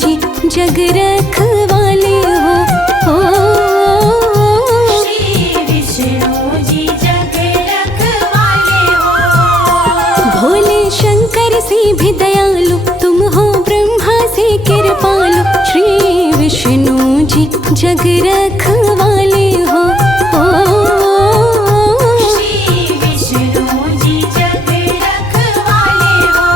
जी जग रखवाले हो। श्री विष्णु जी जग रखवाले हो। भोले शंकर से भी दयालु तुम हो, ब्रह्मा से कृपालु। श्री विष्णु जी जग रखवाले हो। श्री विष्णु जी जग रखवाले हो।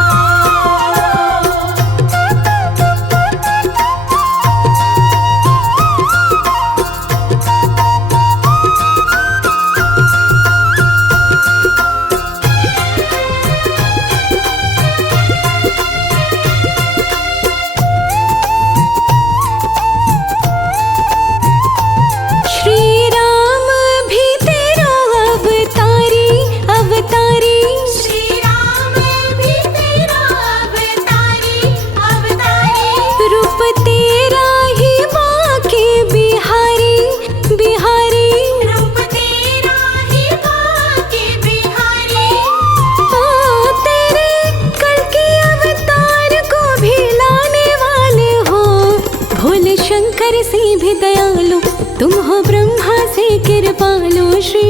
शंकर से भी दयालु तुम हो, ब्रह्मा से कृपालु। श्री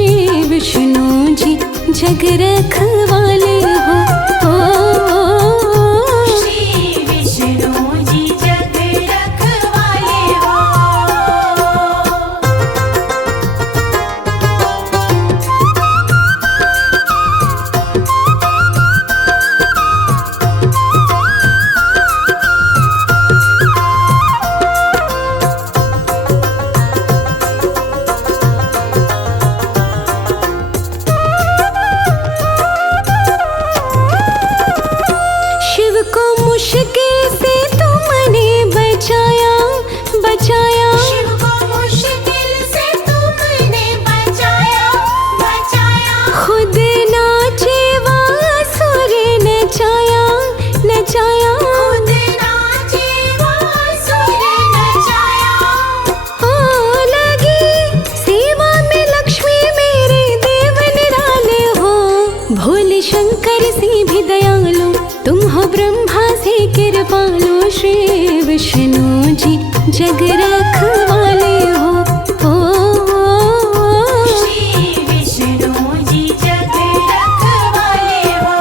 विष्णु जी जग रखवाले हो। श्री विष्णु जी जग रखवाले हो। मुश्किल से तुमने बचाया बचाया। शिव को मुश्किल से तुमने बचाया बचाया। खुद नाचे वासुर नचाया नचाया। खुद नाचे वासुर नचाया। ओ लगी सेवा में लक्ष्मी मेरे देव निराले हो। भोले शंकर से भी दयालु तुम हो, ब्रह्मा से कृपालु। श्री विष्णु जी जग रखवाले हो। श्री विष्णु जी जग रखवाले हो।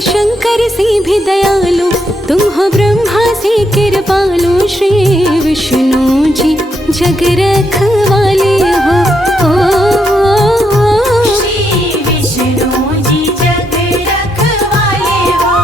शंकर से भी दयालु तुम हो, ब्रह्मा से कृपालु। श्री विष्णु जी जग रखवाले हो। श्री विष्णु जी जग रखवाले हो।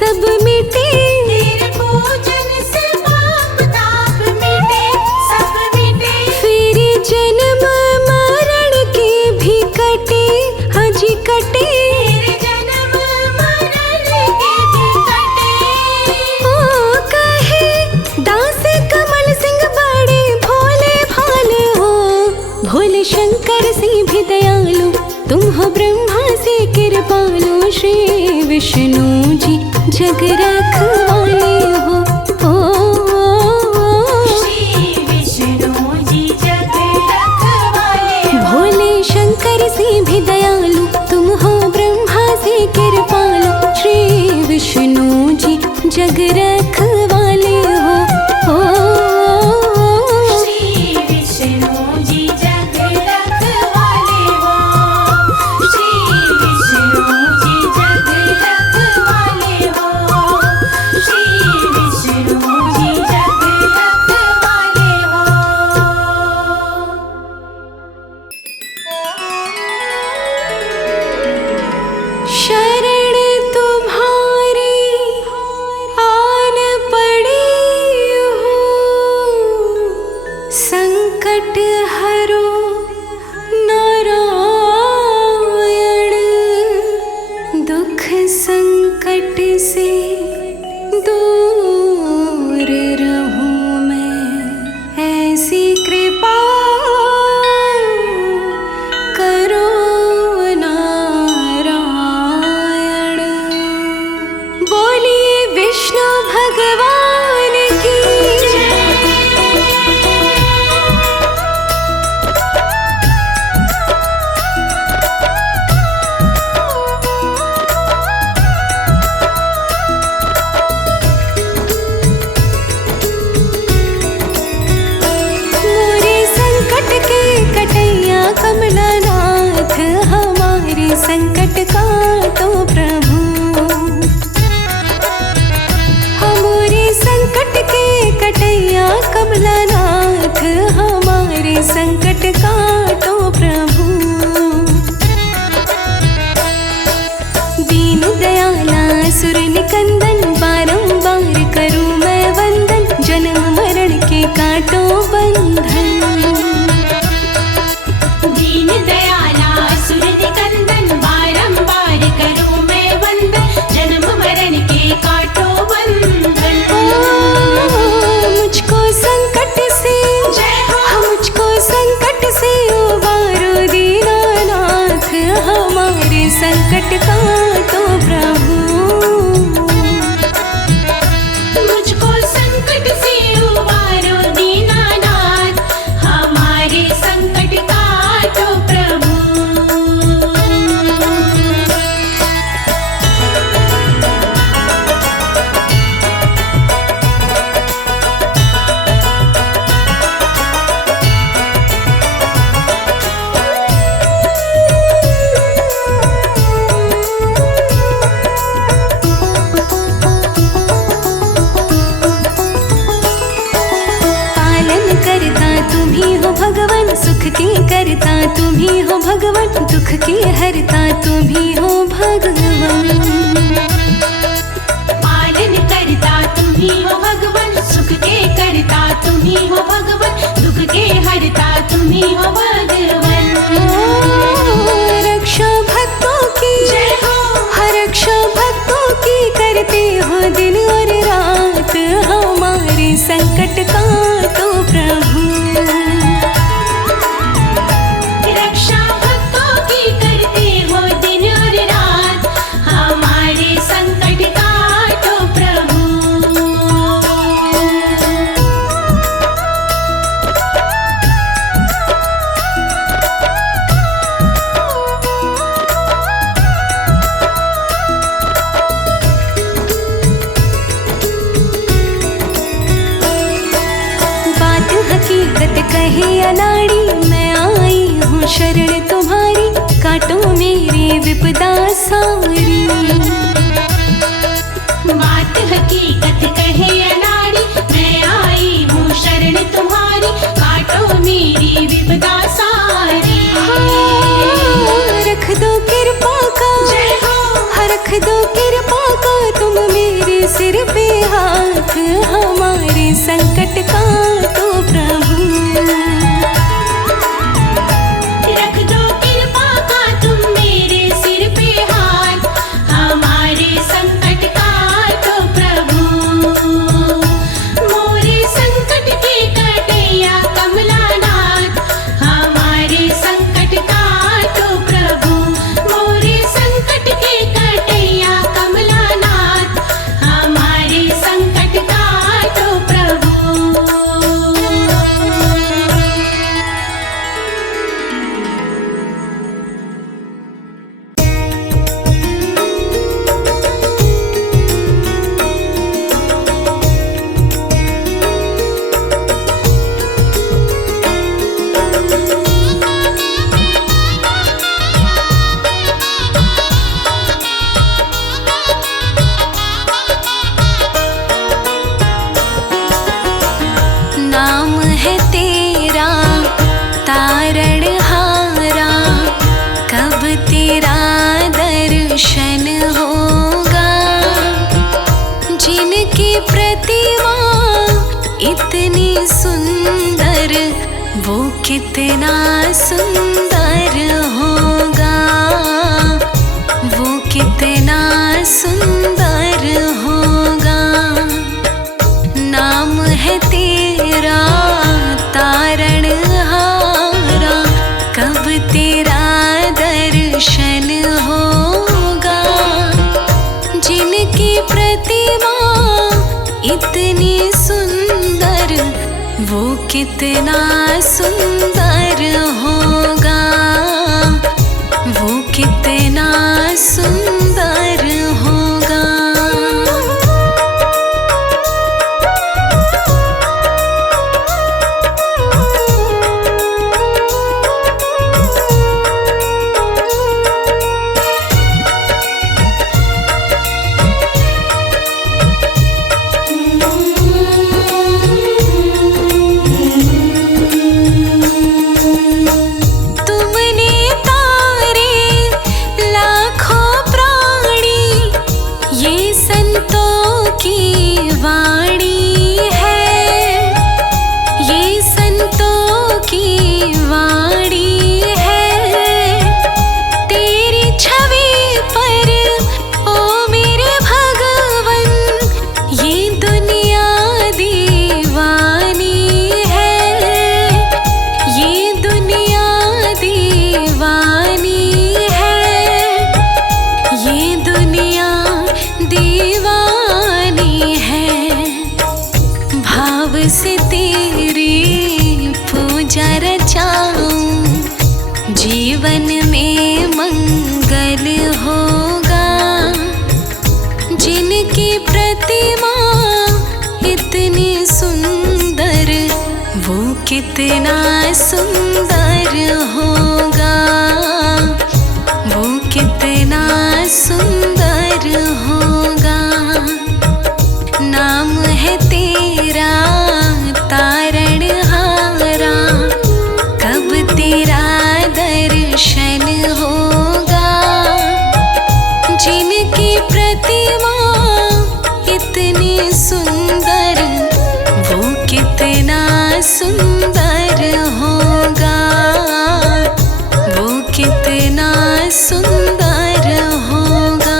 सब मिटे तेरे पूजन से पाप ताप मिटे सब मिटे। फिर जन्म मरण के भी कटे हाजी कटे। तेरे जन्म मरण के भी कटे। ओ कहे दास कमल सिंह बड़े भोले भाले हो। भोले शंकर से भी दयालु तुम हो, ब्रह्मा से कृपालु। श्री विष्णु जी जग रखवाले हो। श्री विष्णु जी जग रखवाले हो। भोले शंकर से भी दयालु तुम हो, ब्रह्मा से कृपालु। श्री विष्णु जी जग रखवाले हो। श्री विष्णु जी जग रखवाले हो। श्री विष्णु जी जग रखवाले हो। श्री विष्णु जी जग रखवाले हो। शरण तुम्हारी आन पड़ी हूँ, संकट हरो नारायण। दुख संकट से दूर रहूं मैं, ऐसी कृपा करो नारायण। बोलिए विष्णु भगवान की मोरे संकट के कटैया कमलानाथ, हमारे संकट काटो प्रभु। हमारे संकट के कटैया कमलानाथ, हमारे संकट काटो प्रभु। दीन दयाला सुर निकंदन, बारंबार करूं मैं वंदन, जन्म मरण के काटो बंधन। दीन दयाला असुर निकंदन, बारंबार करूं मैं वंदन, जन्म मरण के काटो बंधन। मुझको संकट से जय हो। मुझको संकट से उबारो दीनानाथ, हमारे संकट काटो प्रभु। मुझको संकट से उबारो दीनानाथ, हमारे संकट काटो प्रभु। पालन करता तुम्ही हो भगवान, सुख की करता तुम्ही हो भगवान, दुख की हरता तुम्ही हो भगवान। पालन करता तुम्ही हो भगवान, सुख के करता तुम्ही हो भगवान, दुख के हरता तुम्ही हो भगवान। रक्षा भक्तों की जय हो। रक्षा भक्तों की करते हो दिन और रात, हमारे संकट काटो प्रभु। रक्षा भक्तों की करते हो दिन और रात, हमारे संकट काटो प्रभु। बात हकीकत कहे अनाड़ी, मैं आई हूँ शरण तुम्हारी, काटो मेरी विपदा सारी। बात हकीकत कहे अनाड़ी, मैं आई हूँ शरण तुम्हारी, काटो मेरी विपदा सारी। रख दो कृपा का जय हो। रख दो कृपा का तुम मेरे सिर पे हाथ, हमारे संकट काटो प्रभु। रख दो कृपा का तुम मेरे सिर पे हाथ, हमारे संकट काटो प्रभु। मोरे संकट के कटैया कमलानाथ, हमारे संकट काटो प्रभु। मोरे संकट के कटैया कमलानाथ, हमारे संकट काटो प्रभु। प्रतिमा इतनी सुंदर, वो कितना सुंदर होगा, वो कितना सुंदर होगा। नाम है तेरा तारणहारा, कब तेरा दर्शन होगा। जिनकी प्रतिमा इतनी सुंदर, वो कितना सुंदर होगा, वो कितना सुंदर होगा। से तेरी पूजा रचाऊं, जीवन में मंगल होगा। जिनकी प्रतिमा इतनी सुंदर, वो कितना सुंदर होगा, वो कितना सुंदर होगा। नाम है तेरा तारणहारा, कब तेरा दर्शन होगा। जिनकी प्रतिमा इतनी सुंदर, वो कितना सुंदर होगा, वो कितना सुंदर होगा।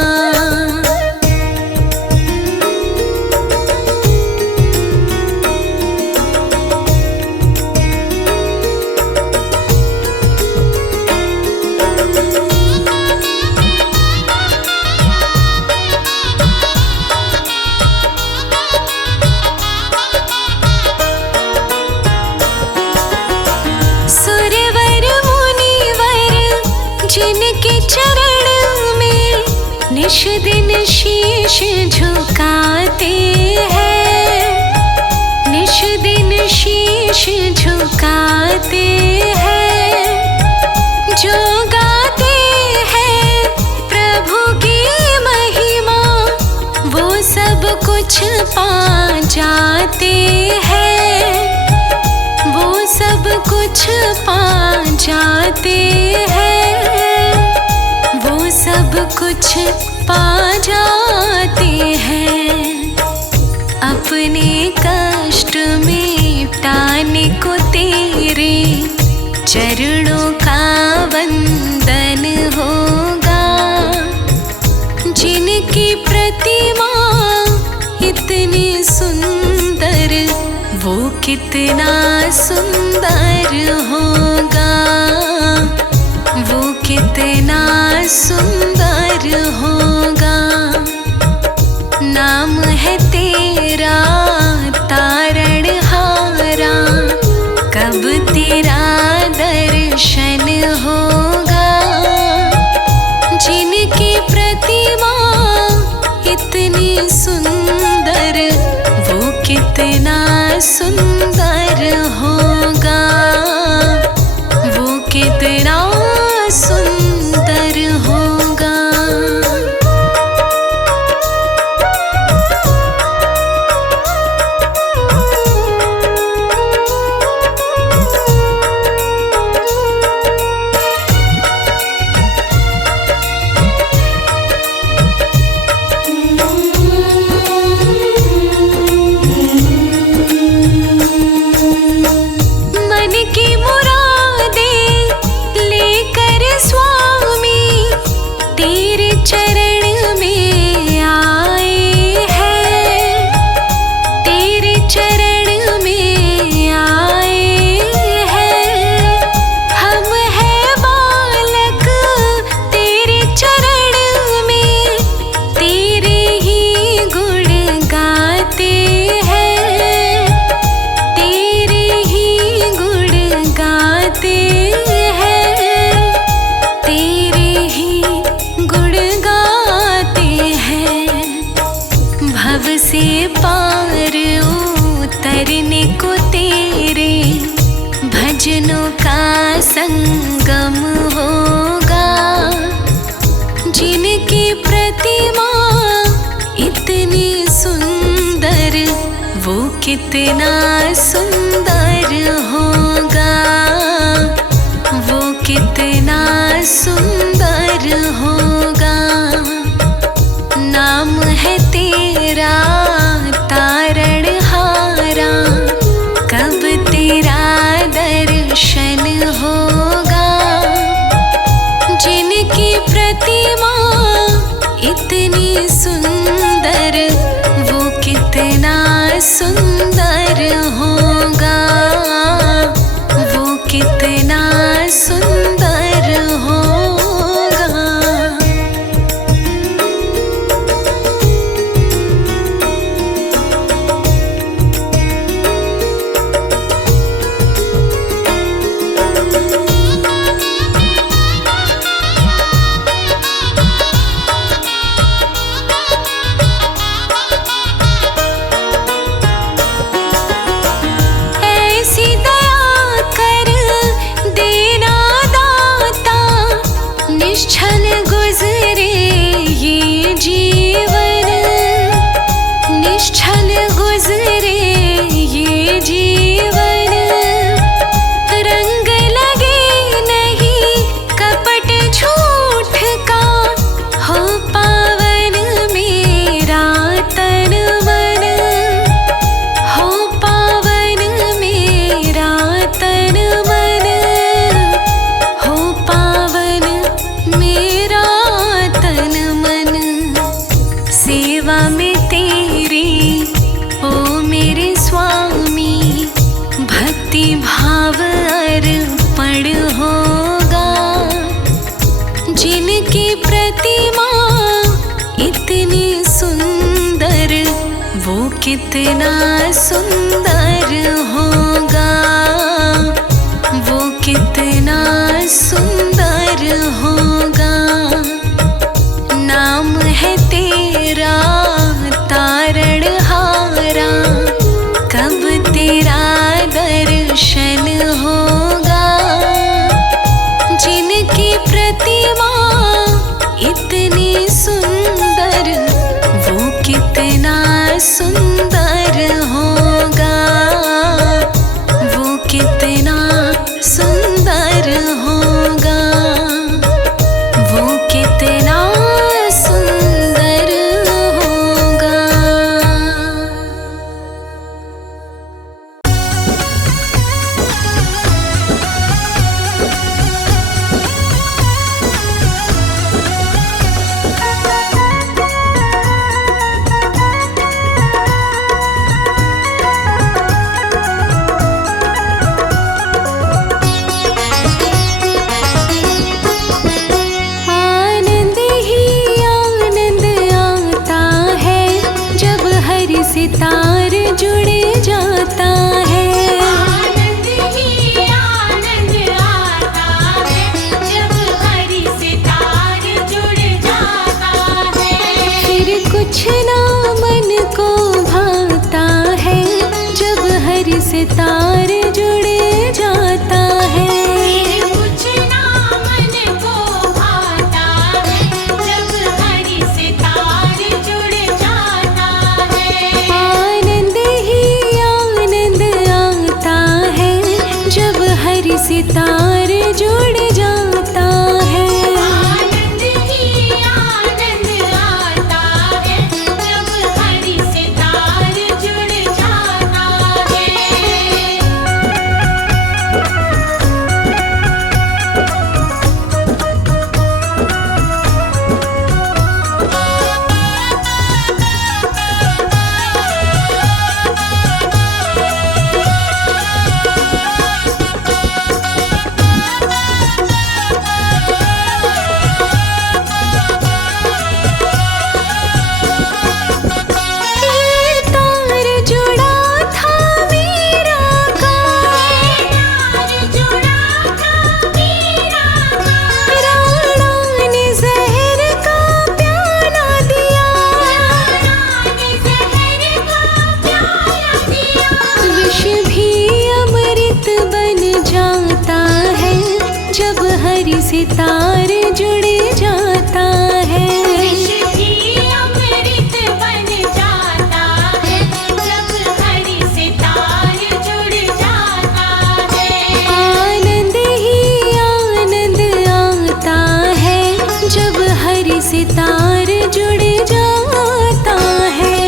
जिनके चरण में निश दिन शीश झुकाते हैं, निश दिन शीश झुकाते हैं। जो गाते हैं प्रभु की महिमा, वो सब कुछ पा जाते हैं, वो सब कुछ पा जाते हैं, वो सब कुछ पा जाते हैं। अपने कष्ट मिटाने को तेरे चरणों का वंदन होगा। जिनकी प्रतिमा इतनी सुंदर, वो कितना सुंदर होगा, वो कितना सुंदर होगा। नाम है तेरा तारणहारा, कब तेरा दर्शन होगा। जिनकी प्रतिमा इतनी सुंदर, वो कितना सुंदर होगा, वो कितना सुंदर होगा। और उतरने को तेरे भजनों का संगम होगा। जिनकी प्रतिमा इतनी सुंदर, वो कितना सुंदर होगा, वो कितना सुंदर होगा। नाम है तेरा तारणहारा, कब तेरा दर्शन होगा। जिनकी प्रतिमा इतनी सुंदर, वो कितना सुंदर होगा, वो कितना सुंदर होगा। निश्छल गुजरे ये जीवन, निश्छल गुजरे ये जीवन। रंग लगे नहीं कपट झूठ का, हो पावन मेरा तन मन, हो पावन मेरा तन मन, हो पावन मेरा तन मन। सेवा में तेरी ओ मेरे स्वामी, भक्ति भाव अर्पण होगा। जिनकी प्रतिमा इतनी सुंदर, वो कितना सुंदर होगा, वो कितना सुंदर होगा। नाम है तेरा तारणहारा, कब तेरा दर्शन होगा। जिनकी प्रतिमा इतनी सुंदर, वो कितना सुंदर होगा, वो कितना सुंदर होगा, वो कितना सुंदर होगा। सितार जुड़ जाता है, आनंद ही आनंद आता है, जब हरि सितार जुड़ जाता है। फिर कुछ ना मन को भाता है, जब हरि सितार जुड़ जाता है। फिर कुछ ना मन को भाता है, जब हरि सितार जुड़ जाता है। आनंद ही आनंद आता है, जब हरि सितार जुड़ जाता है। आनंद ही आनंद आता है, जब हरि सितार जुड़ जाता है। सितार जुड़ जाता है। विष भी अमृत बन जाता है जब हरि सितार जुड़ जाता है। आनंद ही आनंद आता है जब हरि सितार जुड़ जाता है।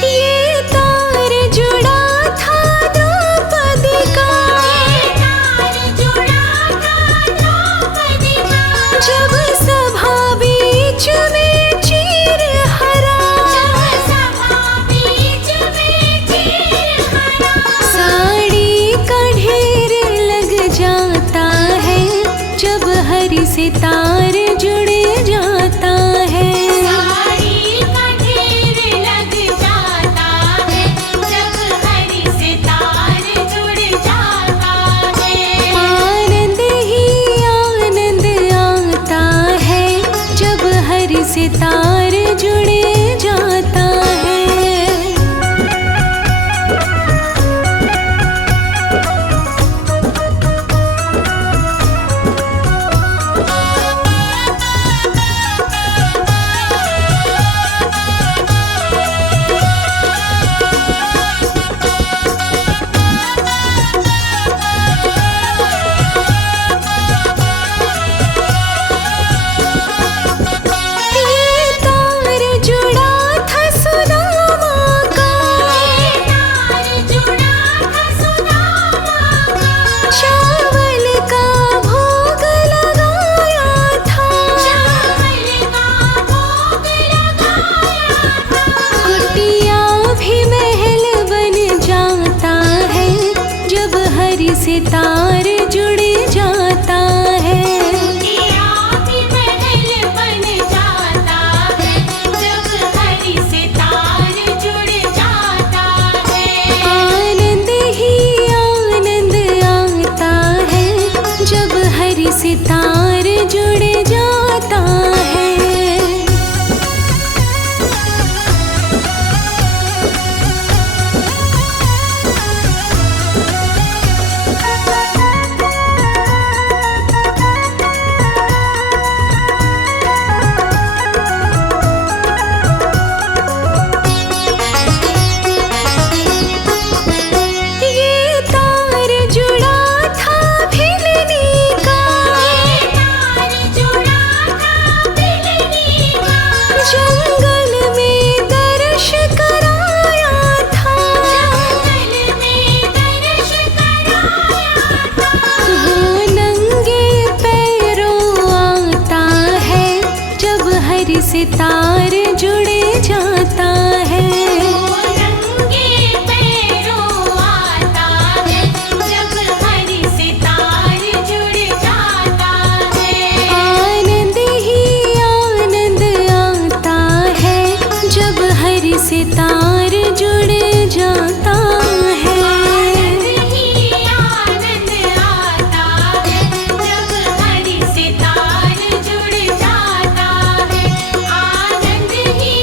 ये तार जुड़ा था द्रौपदी का, तार जुड़ा था द्रौपदी का, जब सभा बीच में चीर हरा, जब सभा बीच में चीर हरा। साड़ी का ढेर लग जाता है जब हरि सितार जुड़ जाता है। साड़ी का ढेर लग जाता है जब हरि सितार जुड़ जाता है। आनंद ही आनंद आता है जब हरि सितार जुड़ जाता है। ये तार जुड़ा था सुदामा का, तार जुड़ा था सुदामा का, चावल का भोग लगाया था, चावल का भोग लगाया था। कुटिया भी महल बन जाता है जब हरि सितार जुड़ जाता है। कुटिया भी महल बन जाता है जब हरि सितार जुड़ जाता है। आनंद ही आनंद आता है जब हरि सितार जुड़ जाता है। ये तार जुड़ा था भिलनी का, तार जुड़ा था बिलनी का, जंगल में दर्श कराया था, जंगल में दर्श कराया था। वो नंगे पैरों आता है जब हरि सितार जुड़ जाता है। वो नंगे पैरों आता है जब हरि सितार जुड़ जाता है। आनंद ही आनंद आता है जब हरि सितार जुड़ जाता है। आनंद ही आनंद आता है जब हरि सितार जुड़ जाता है। आनंद ही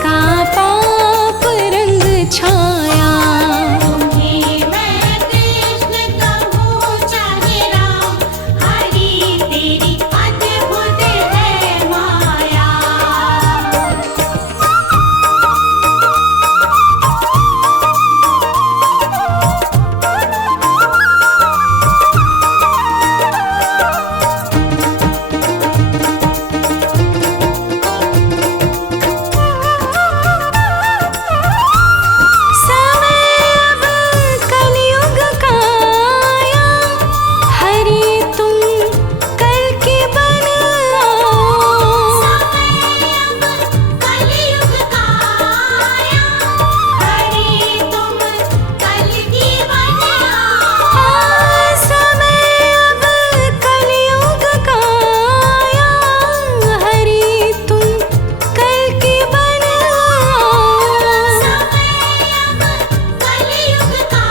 किसका पाप रंग छाया। तुम्हें मैं कृष्ण कहूँ चाहे राम, हरि तेरी अद्भुत है माया। समय अब कलयुग का आया, हरि तुम कल की बन आओ। कलयुग का आया, हरि तुम कल की बन आओ। समय अब कलयुग का आया, हरि तुम कल की बन आओ। कलयुग का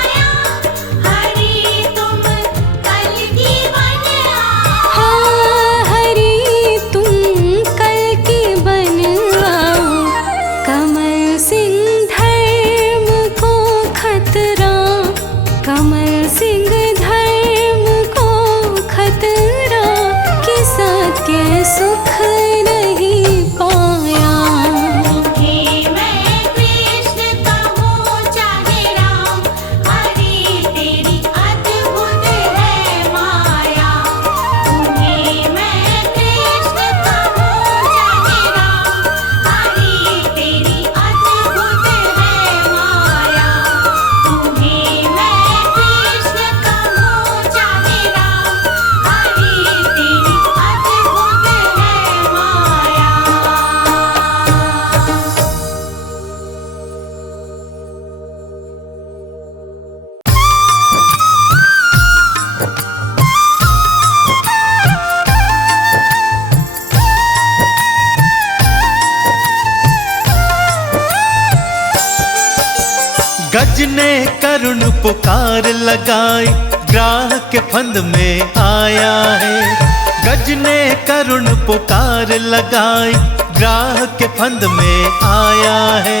आया, हरि तुम कल की बन आओ। हाँ, हरि तुम कल की बन आओ। कमल सिंह धर्म को खतरा, कमल सिंह धर्म को खतरा, कि सत्य सुख नहीं पाया। तुम्हें मैं कृष्ण कहूँ चाहे राम, हरि तेरी अद्भुत है माया। तुम्हें मैं कृष्ण कहूँ चाहे राम, हरि तेरी अद्भुत है माया। तुम्हें मैं कृष्ण कहूँ चाहे राम, हरि तेरी अद्भुत है माया। गज ने करुण पुकार लगाई, ग्राह के फंद में आया है। गज ने करुण पुकार लगाई, ग्राह के फंद में आया है।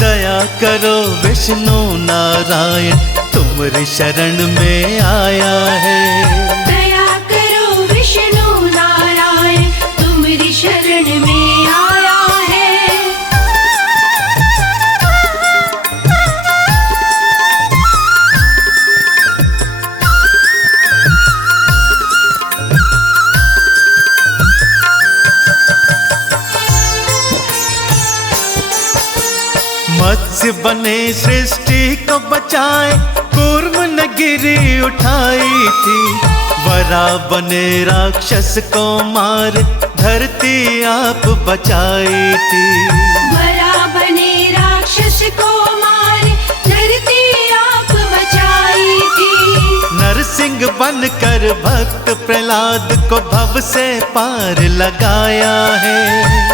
दया करो विष्णु नारायण, तुम्हारी शरण में आया है। दया करो विष्णु नारायण, तुम्हारी शरण में आया है। मत्स्य बने सृष्टि को बचाए, कूर्म ने गिरी उठाई थी। वरा बने राक्षस को मार, धरती आप बचाई थी। वरा बने राक्षस को मार, धरती आप बचाई थी। नरसिंह बनकर भक्त प्रहलाद को भव से पार लगाया है।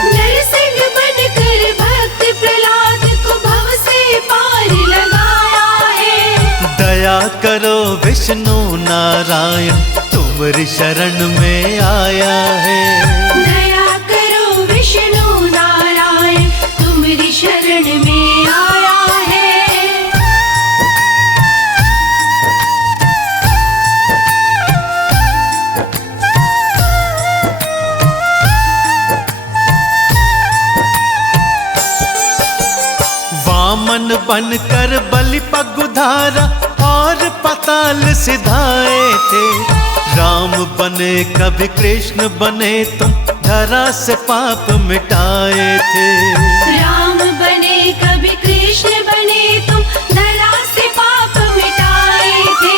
नरसिंह बनकर भक्त प्रहलाद को भव से पार लगाया है। दया करो विष्णु नारायण, तुम्हारी शरण में आया है। दया करो विष्णु नारायण, तुम्हारी शरण में आया है। वामन बनकर बलि पगुधारा और पाताल सिधाए थे। राम बने कभी कृष्ण बने, तुम धरा से पाप मिटाए थे। राम बने कभी कृष्ण बने, तुम धरा से पाप मिटाए थे।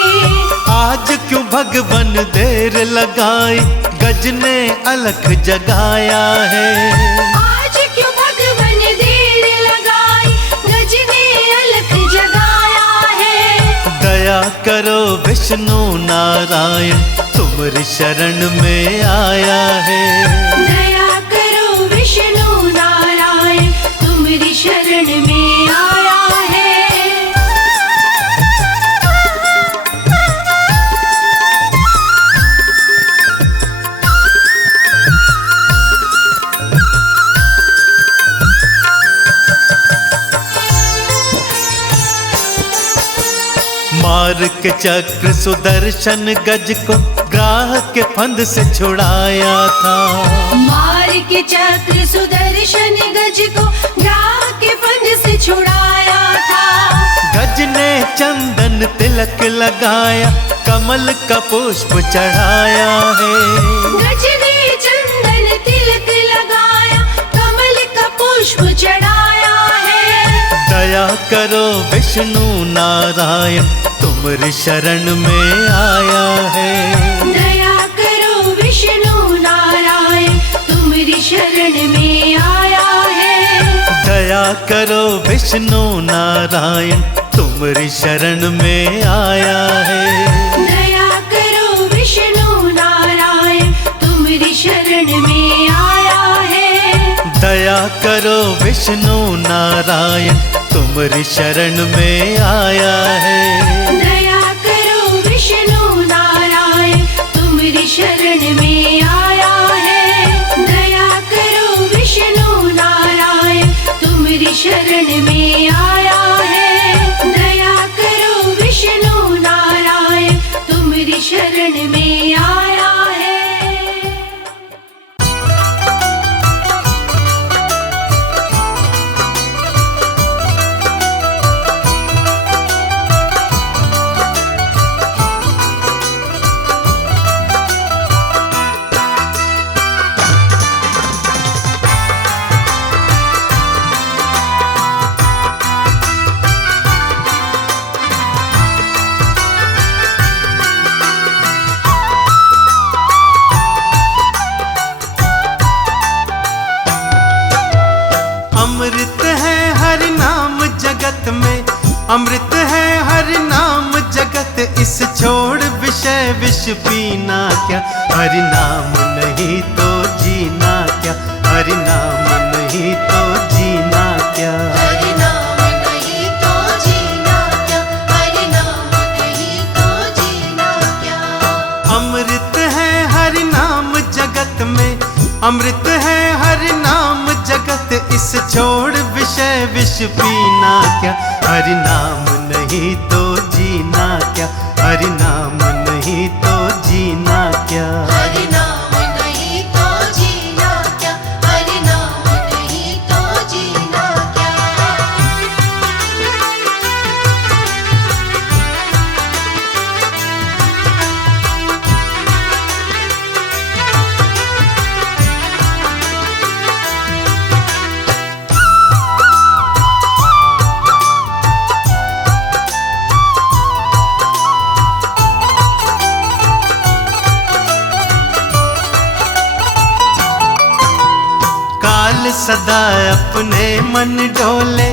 आज क्यों भगवन देर लगाई, गज ने अलख जगाया है। आज क्यों भगवन देर लगाई, गज ने अलख जगाया है। दया करो विष्णु नारायण, तुम्हारी शरण में आया है। दया करो विष्णु नारायण, तुम्हारी शरण में आया है। मार के चक्र सुदर्शन गज को ग्राह के फंद से छुड़ाया था। मार के चक्र सुदर्शन गज को ग्राह के फंद से छुड़ाया था। गज ने चंदन तिलक लगाया, कमल का पुष्प चढ़ाया है। गज ने चंदन तिलक लगाया, कमल का पुष्प चढ़ाया है। दया करो विष्णु नारायण, तुम्हारी शरण में आया है। दया करो विष्णु नारायण, तुम्हारी शरण में आया है। दया करो विष्णु नारायण, तुम्हारी शरण में आया है। दया करो विष्णु नारायण, तुम्हारी शरण में आया है। दया करो विष्णु नारायण, तुम्हारी शरण में आया है। दया करो विष्णु नारायण, तुम्हारी शरण में आया है। दया करो विष्णु नारायण, तुम्हारी शरण में आया है। दया करो विष्णु नारायण, तुम्हारी शरण में आया है। अमृत है हरि नाम जगत में, अमृत है हरि नाम जगत, इस छोड़ विषय विष पीना क्या। हरि नाम नहीं तो जीना क्या, हरि नाम नहीं तो जीना क्या। हरि नाम नहीं तो जीना क्या, हरि नाम नहीं तो जीना क्या। अमृत है हरि नाम जगत में, अमृत है हरि नाम जगत, इस छोड़ विषय विष पीना क्या। हरि नाम नहीं तो जीना क्या, हरि नाम नहीं तो जीना क्या। हरि नाम नहीं तो जीना क्या, हरि नाम नहीं तो जीना क्या। काल सदा अपने मन डोले,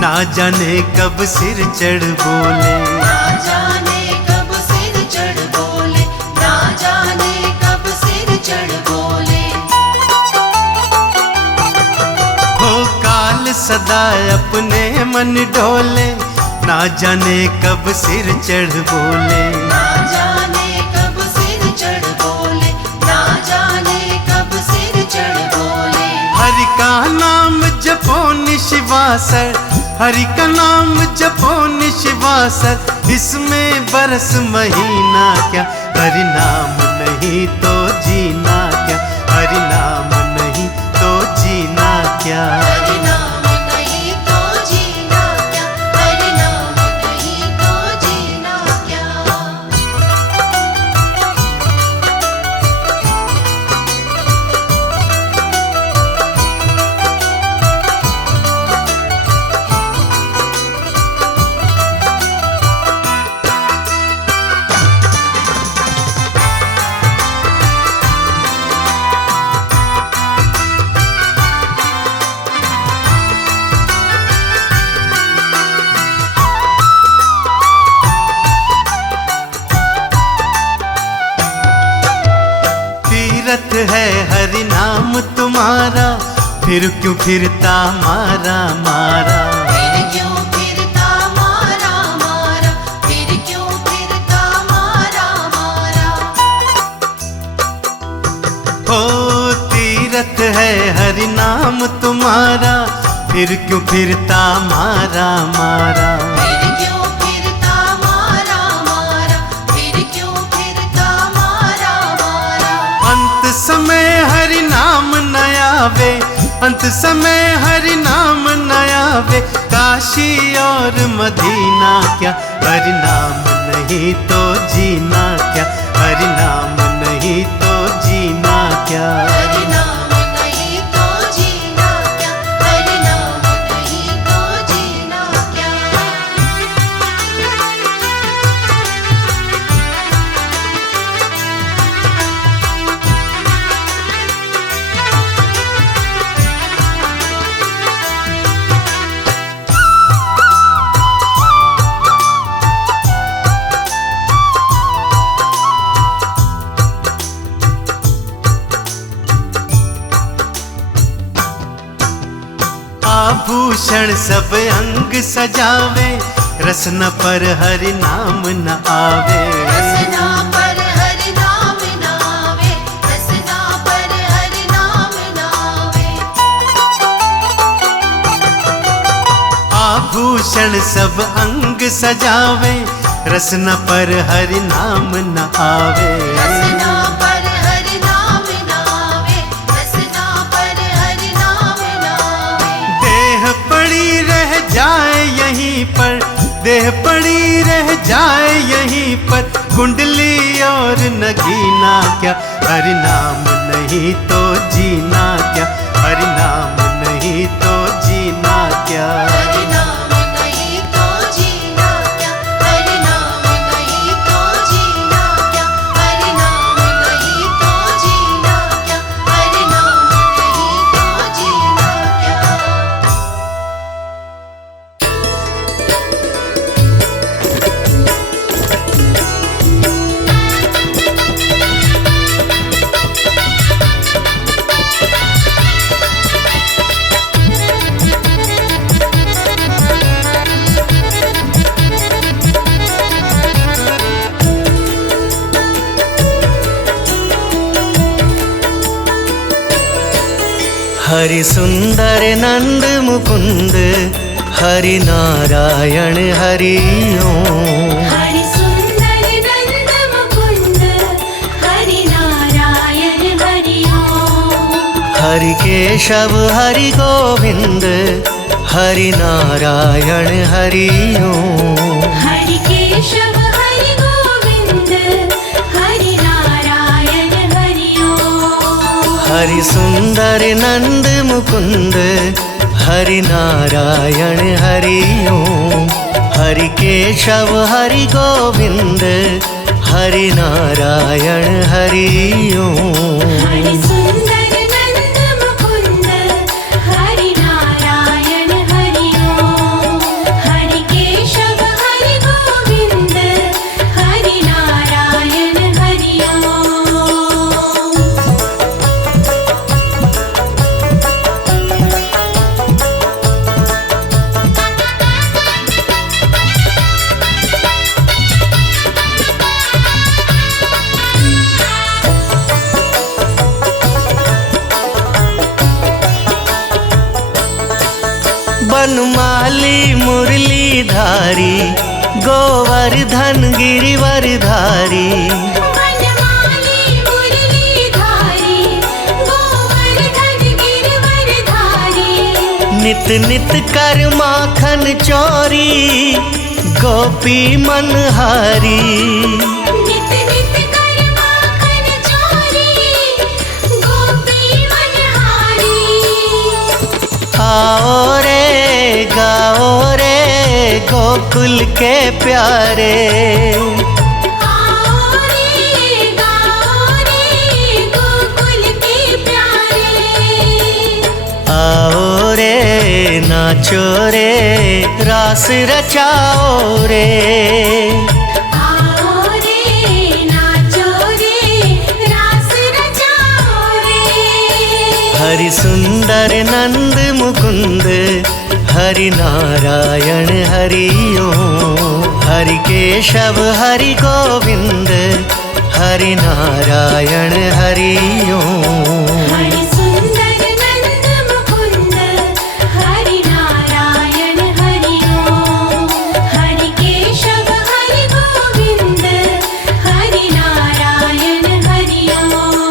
ना जाने कब सिर चढ़ बोले। ना जाने कब सिर चढ़ बोले, ना जाने कब सिर चढ़ बोले। हो काल सदा अपने मन डोले, ना जाने कब सिर चढ़ बोले। ना जाने कब सिर चढ़ बोले, ना जाने कब सिर चढ़ बोले। हरि का नाम जपो निशिवासर, हरि का नाम जपो निशिवासर, इसमें बरस महीना क्या। हरि नाम नहीं तो जीना क्या, हरि नाम नहीं तो जीना क्या। हरि नाम नहीं तो जीना क्या, हरि नाम नहीं तो जीना क्या। तीरथ है हरि नाम तुम्हारा, फिर क्यों फिरता मारा मारा। फिर क्यों फिरता मारा मारा, फिर क्यों फिरता मारा मारा। हो तीरथ है हरि नाम तुम्हारा, फिर क्यों फिरता मारा मारा। फिर क्यों फिरता मारा आवे, अंत समय हरि नाम न आवे। काशी और मदीना क्या, हरि नाम नहीं तो जीना क्या, हरि नाम नहीं तो जीना क्या। हरि नाम नहीं तो जीना क्या, हरि नाम नहीं तो जीना क्या। आभूषण सब अंग सजावे, रसना पर हरि नाम न आवे। रसना पर हरि नाम न आवे, रसना पर हरि नाम न आवे। आभूषण सब अंग सजावे, रसना पर हरि नाम न आवे। रसना पर हरि नाम न आवे, रसना पर हरि नाम न आवे। देह पड़ी रह जाए यहीं पर, देह पड़ी रह जाए यहीं पर, कुंडली और नगीना क्या, हरि नाम नहीं तो जीना क्या, हरि नाम नहीं तो जीना क्या। हरि नाम नहीं तो जीना क्या, हरि नाम नहीं तो जीना क्या, हरि नाम नहीं तो जीना क्या, हरि नाम नहीं तो जीना क्या। हरि सुंदर नंद मुकुंद, हरि नारायण हरि ओम। हरि सुंदर नंद मुकुंद, हरि नारायण हरि ओम। हरि केशव हरि गोविंद, हरि नारायण हरि ओम। हरि केशव हरि गोविंद, हरि नारायण हरि ओम। हरि सुंदर नंद मुकुंद, हरि नारायण हरि ओम। हरि केशव हरि गोविंद, हरि नारायण हरि ओम। हरि सुंदर नंद मुकुंद, हरि नारायण हरि ओम। हरि केशव हरि गोविंद, हरि नारायण हरि ओम। बनमाली मुरलीधारी, गोवर्धन गिरिवरधारी। बनमाली मुरलीधारी, गोवर्धन गिरिवरधारी। नित नित कर माखन चोरी, गोपी मनहारी। नित नित कर माखन चोरी, गोपी मनहारी। आओ रे गाओ रे गोकुल के प्यारे। आओ रे गाओ रे गोकुल के प्यारे। आओ रे नाचो रे रास रचाओ रे। आओ रे नाचो रे रास रचाओ रे। हरि सुंदर नंद मुकुंद, हरि नारायण हरि ओम। हरि केशव हरि गोविंद, हरि नारायण हरि ओम। हरि सुंदर नंद मुकुंद, हरि नारायण हरि ओम। हरि केशव हरि गोविंद, हरि नारायण हरि ओम।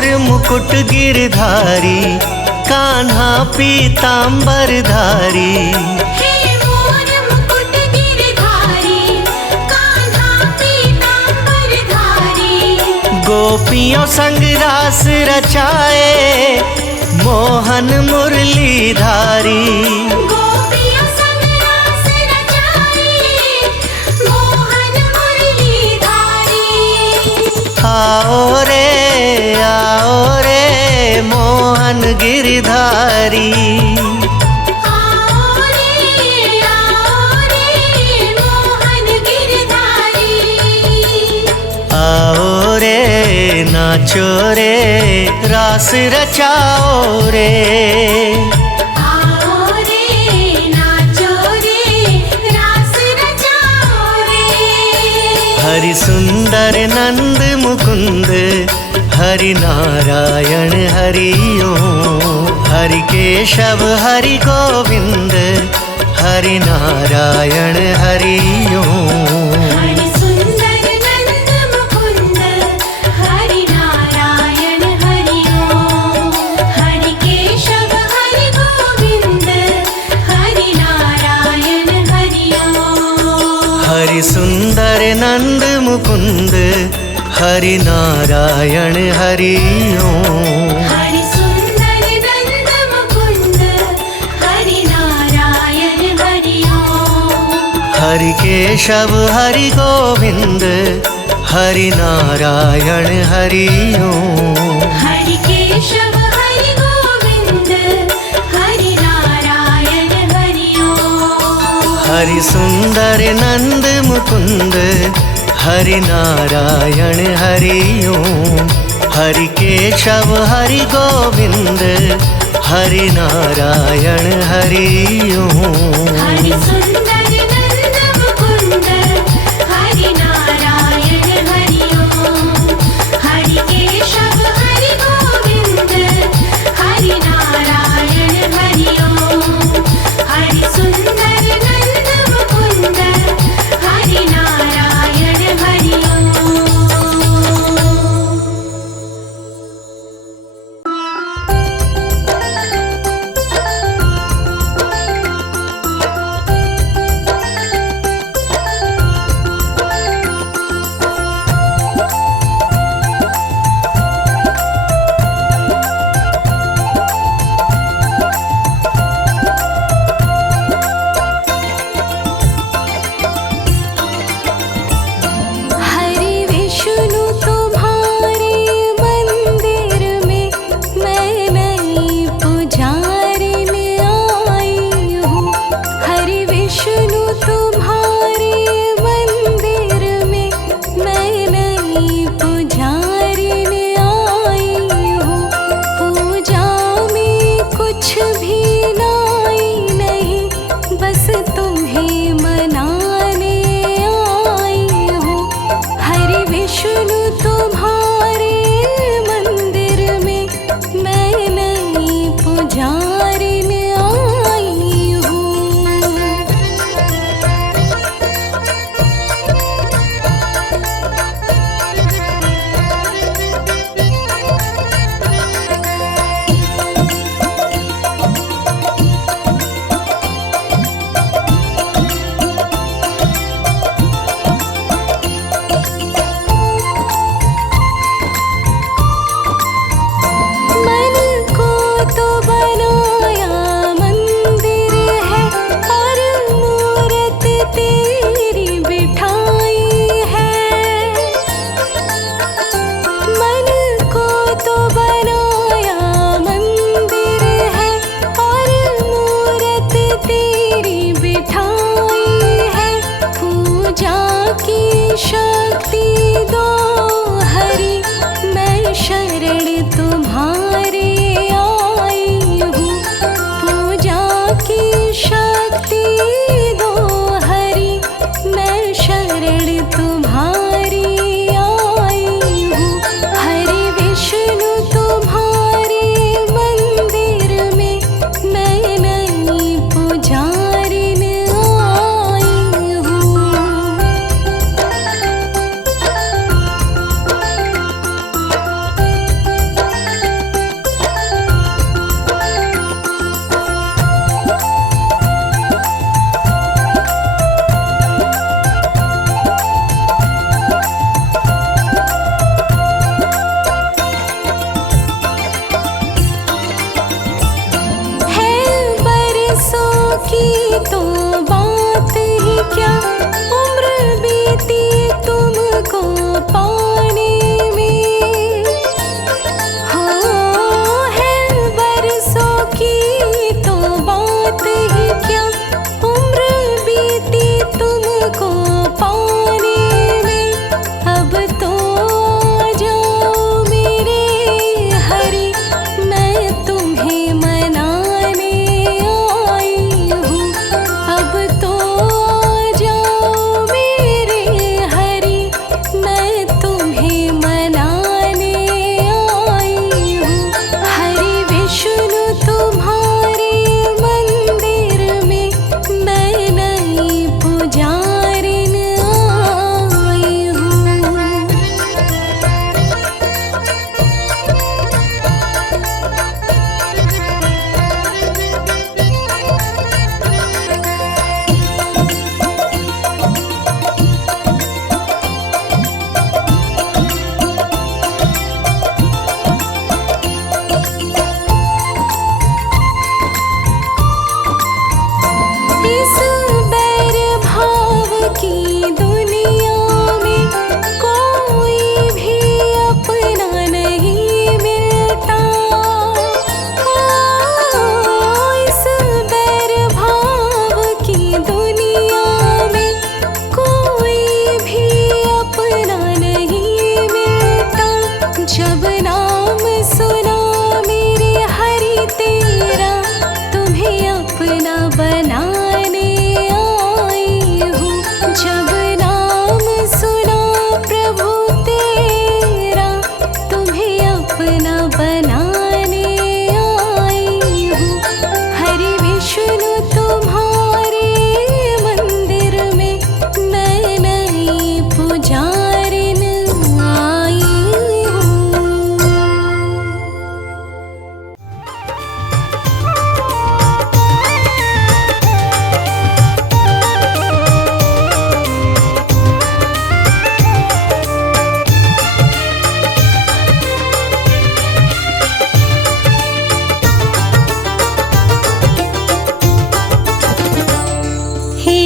मोर मुकुट गिरधारी, कान्हा पीताम्बरधारी। हे मोर मुकुट गिरधारी, कान्हा पीताम्बरधारी। गोपियों संग रास रचाए, मोहन मुरलीधारी। गोपियों संग रास रचाए, मोहन मुरलीधारी। आओ रे मोहन गिरधारी। आओ रे मोहन गिरधारी। आओ रे नाचो रे रास रचाओ रे। आओ रे नाचो रे रास रचाओ रे। हरि सुंदर नंद मुकुंद, हरि नारायण हरि ओम। हरि केशव हरि गोविंद, हरि नारायण हरि ओम। हरि सुंदर नंद मुकुंद, हरि नारायण हरि ओम। हरि केशव हरि गोविंद, हरि नारायण हरि ओम। हरि सुंदर नंद मुकुंद, हरि नारायण हरि ओम। हरि सुंदर नंद मुकुंद, हरि नारायण हरि ओम। हरि केशव हरि गोविंद, हरि नारायण हरि ओम। हरि केशव हरि गोविंद, हरि नारायण हरि ओम। हरि सुंदर नंद मुकुंद, हरि नारायण हरि ओम। हरि केशव हरि गोविंद, हरि नारायण हरि ओम। हरि सुंदर नंद मुकुंद, हरि नारायण हरि ओम। हरि केशव हरि गोविंद, हरि नारायण हरि ओम। हरि सुंदर नंद मुकुंद, हरि नारायण हरि ओम।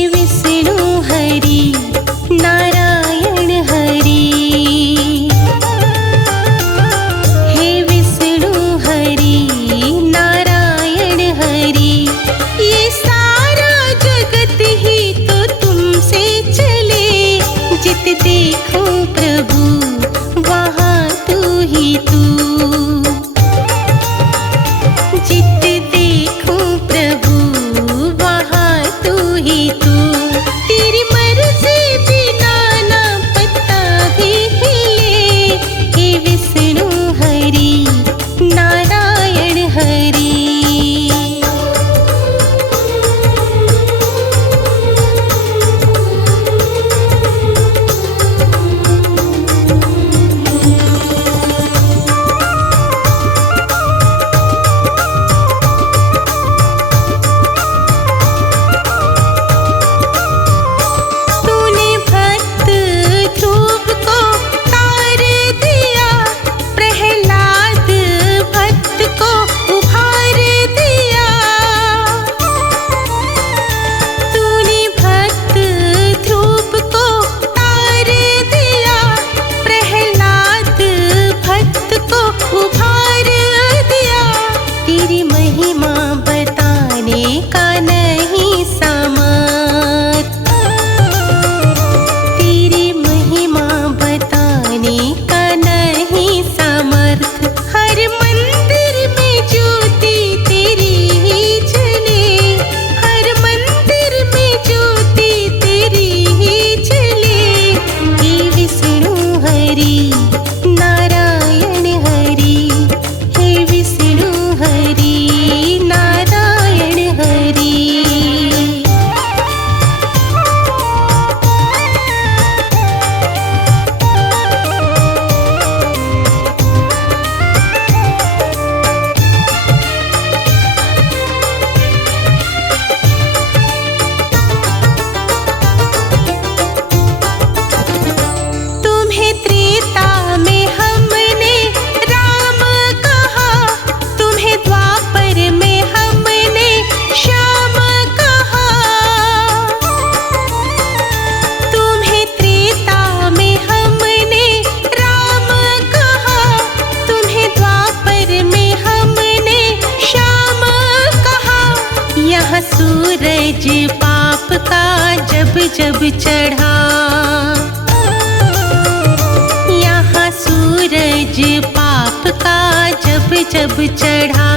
विष्णु हरि नारायण हरि। हे विष्णु हरि नारायण हरि, ये सारा जगत ही तो तुमसे चले। जित देखो प्रभु वहाँ तू ही तू, जित देखो प्रभु वहाँ तू ही तू। तेरी मर्जी बिना ना पत्ता भी हिले। हे विष्णु हरि नारायण हरि। तूने भक्त ध्रुव को तार दिया, प्रहलाद भक्त को उभार दिया। तूने भक्त ध्रुव को तार दिया, प्रहलाद भक्त को उभार दिया। तेरी महिमा बताने का नहीं सामर्थ, तेरी महिमा बताने का नहीं सामर्थ। हर मंदिर में ज्योति तेरी ही जले, हर मंदिर में ज्योति तेरी ही जले। हे विष्णु हरि नारायण हरि, हे विष्णु हरि नारायण हरि। तुम्हें त्रेता में हमने राम कहा, तुम्हें द्वापर में हमने श्याम कहा। तुम्हें त्रेता में हमने राम कहा, तुम्हें द्वापर में हमने श्याम कहा। यहाँ सूरज पाप का जब जब चढ़ा, यहाँ सूरज पाप का जब जब चढ़ा।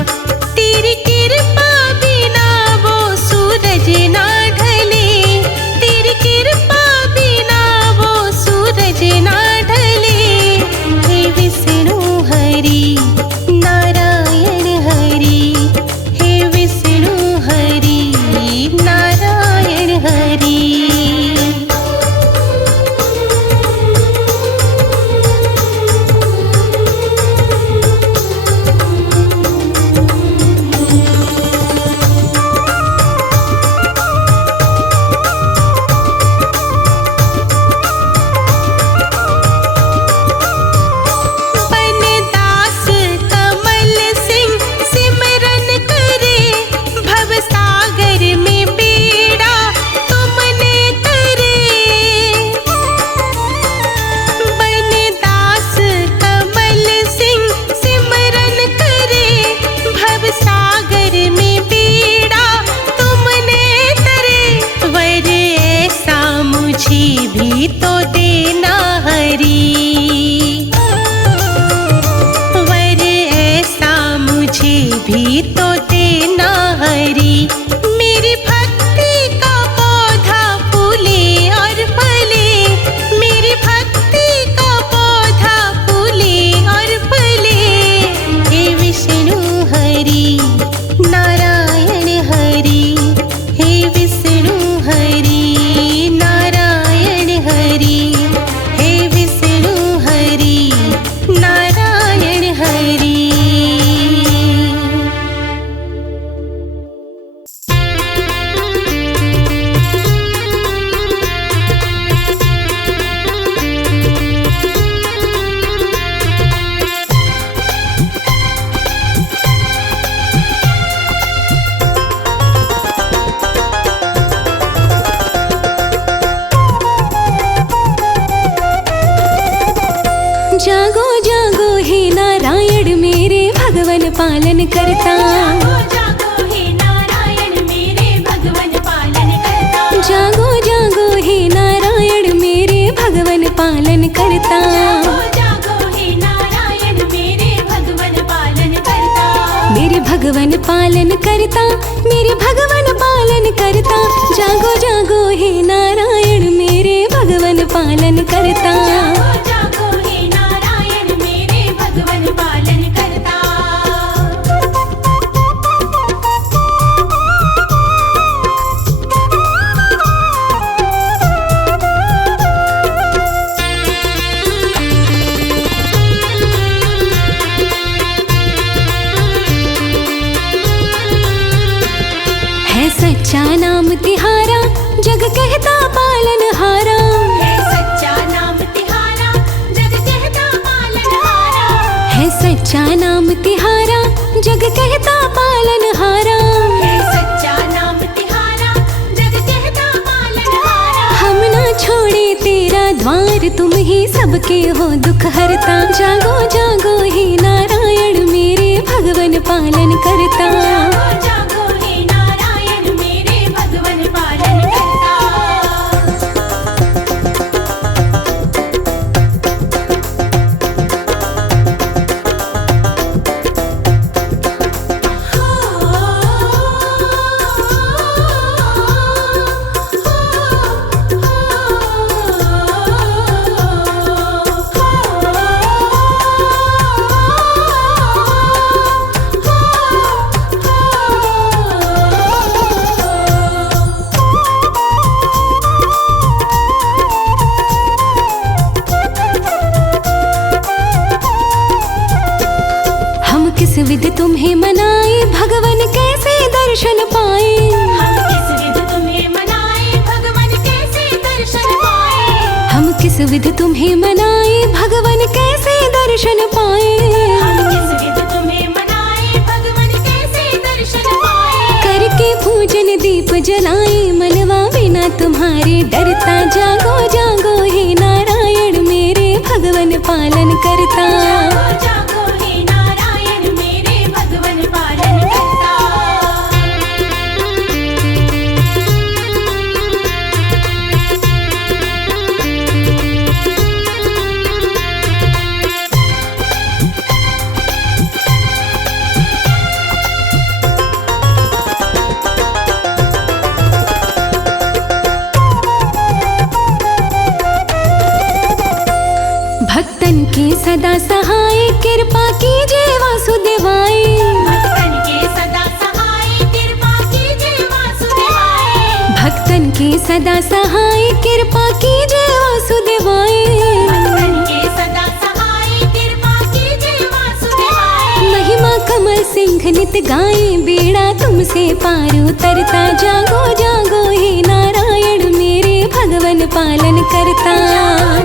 तेरी कृपा बिना वो सूरज ना ढले, तेरी कृपा बिना वो सूरज ना ढले। हे विष्णु हरि नारायण हरि, हे विष्णु हरि नारायण हरि। भगवन पालन करता। जागो हे नारायण मेरे भगवन पालन करता। जागो जागो हे नारायण मेरे भगवन पालन करता। जागो हे नारायण मेरे भगवन पालन करता। मेरे भगवन पालन करता, मेरे भगवन पालन करता। जागो जागो हे नारायण मेरे भगवन पालन करता। जागो हे नारायण मेरे भगवन पालन करता। है सच्चा नाम तिहारा, जग कहता पालनहारा। है सच्चा नाम तिहारा, जग कहता पालनहारा। है सच्चा नाम तिहारा, जग कहता पालनहारा। है सच्चा नाम तिहारा, जग कहता पालनहारा। हम ना छोड़े तेरा द्वार, तुम ही सबके हो दुख हरता। जागो जागो हे नारायण मेरे भगवन पालन करता। जागो हे नारायण मेरे भगवन पालन करता। हम किस विध तुम्हें मनाए, भगवन कैसे दर्शन पाए। हम किस विध तुम्हें मनाए, भगवन कैसे दर्शन पाए। हम किस विध तुम्हें मनाए, भगवन कैसे दर्शन पाए। हम किस विध तुम्हें मनाए, भगवन कैसे दर्शन पाए। करके पूजन दीप जलाए, मनवा बिना तुम्हारे डरता। जागो जागो हे नारायण मेरे भगवन पालन करता। जागो हे नारायण मेरे भगवन पालन करता। भक्तन के सदा सहाय, कृपा कीजिए वासुदेवाय। भक्तन के सदा सहाय, कृपा कीजिए वासुदेवाय। भक्तन के सदा सहाय, कृपा कीजिए वासुदेवाय। भक्तन के सदा सहाय, कृपा कीजिए वासुदेवाय। महिमा कमल सिंह नित गाए, बेड़ा तुमसे पार उतरता। जागो जागो हे नारायण मेरे भगवन पालन करता।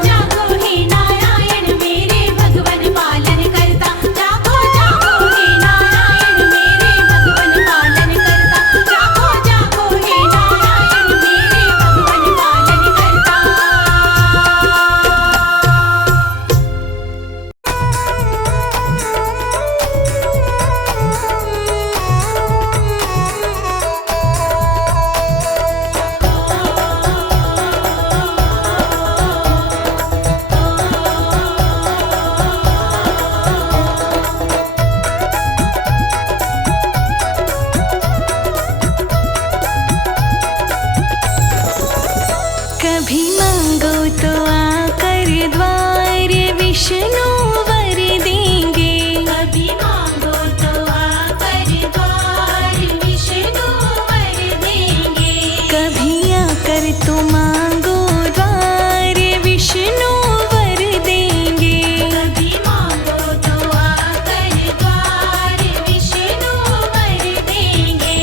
जागो हे नारायण मेरे भगवन पालन करता। जागो जागो हे नारायण मेरे भगवन पालन करता। जागो जागो हे नारायण मेरे भगवन पालन करता। कभी मांगो तो आकर द्वार, विष्णु वर देंगे। कभी मांगो तो आकर द्वार, विष्णु वर देंगे। कभी आकर तो मांगो द्वार, विष्णु वर देंगे। कभी मांगो तो आकर द्वार, विष्णु वर देंगे।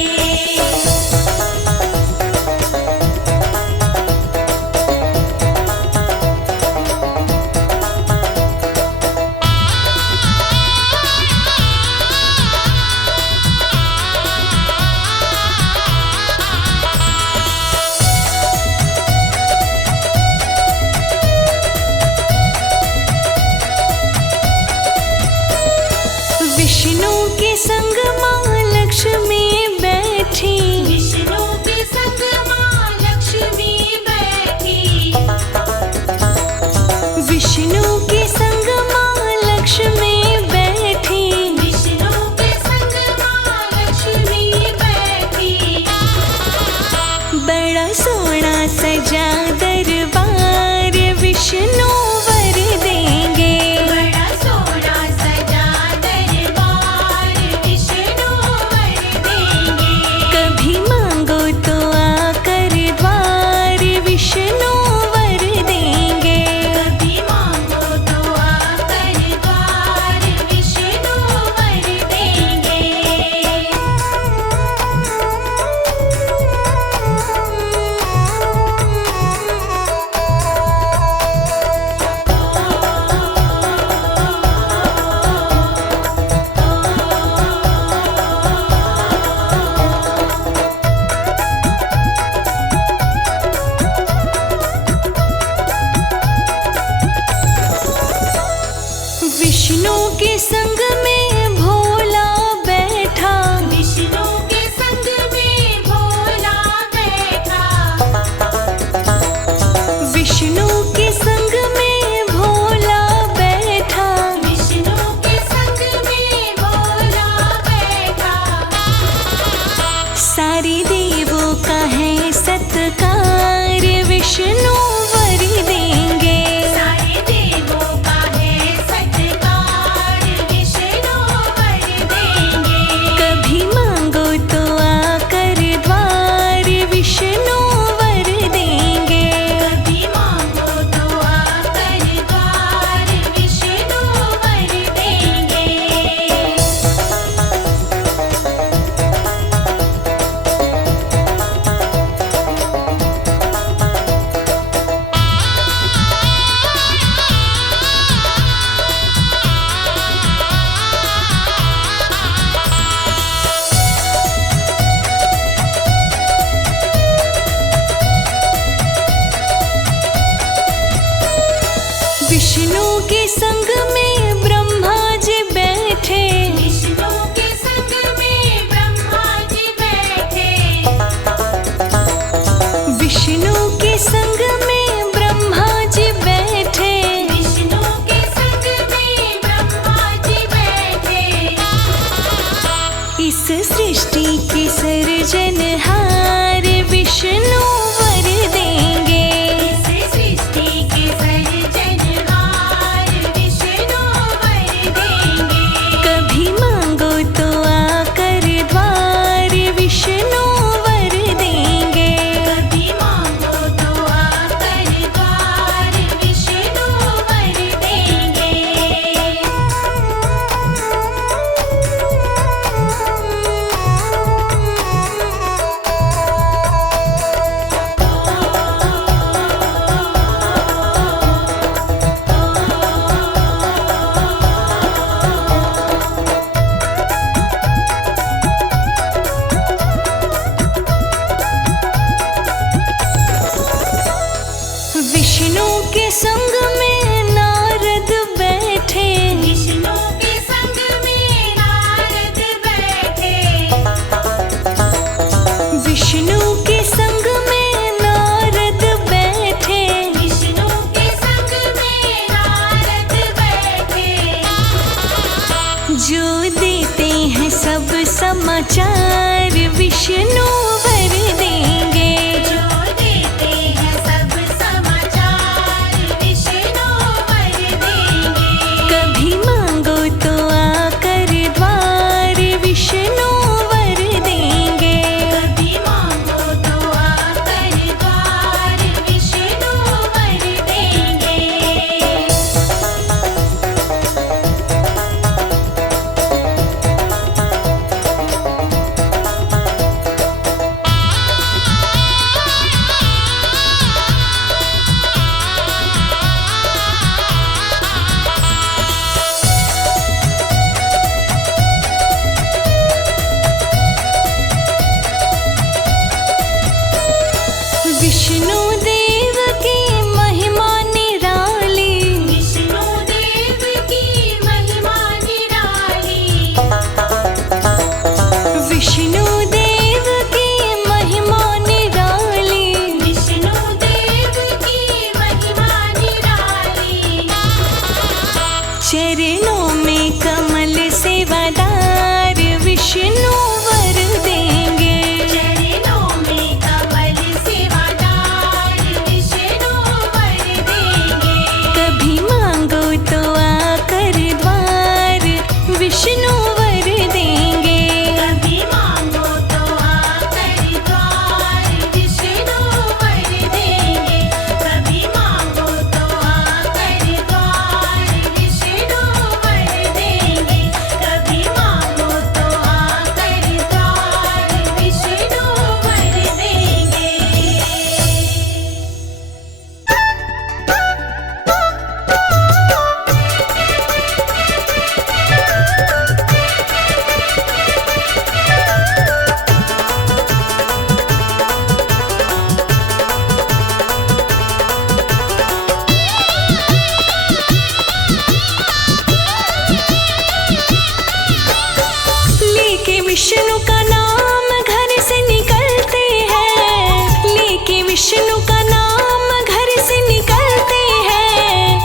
विष्णु के संग में ब्रह्मा जी बैठे, विष्णु के संग में ब्रह्मा जी बैठे, विष्णु के संग में ब्रह्मा जी बैठे, विष्णु के संग में ब्रह्मा जी बैठे। इस सृष्टि के सर्जनहार विष्णु वर देंगे, इस सृष्टि के सर्जनहार विष्णु वर देंगे। कभी मांगो तो आकर द्वार विष्णु वर देंगे, कभी मांगो तो आकर द्वार विष्णु वर देंगे। विष्णु के संग में नारद बैठे, विष्णु के संग में नारद बैठे, विष्णु के संग में नारद बैठे, विष्णु के संग में नारद बैठे। जो देते हैं सब समाचार विष्णु वर देंगे, जो देते हैं सब समाचार विष्णु वर देंगे। कभी मांगो तो आकर द्वार विष्णु वर देंगे, कभी मांगो तो आकर द्वार विष्णु वर देंगे। विष्णु देव की महिमा निराली, विष्णु देव की महिमा निराली, विष्णु देव की महिमा निराली, विष्णु देव की महिमा निराली। चरणों में कमल सेवादार विष्णु वर देंगे, चरणों में कमल सेवादार विष्णु वर देंगे। कभी मांगो तो आकर द्वार विष्णु वर देंगे, कभी मांगो तो आकर द्वार विष्णु वर देंगे, कभी मांगो तो आकर द्वार विष्णु वर देंगे, कभी मांगो तो आकर द्वार विष्णु वर देंगे। लेके विष्णु का नाम घर से निकलते हैं, लेके विष्णु का नाम घर से निकलते हैं।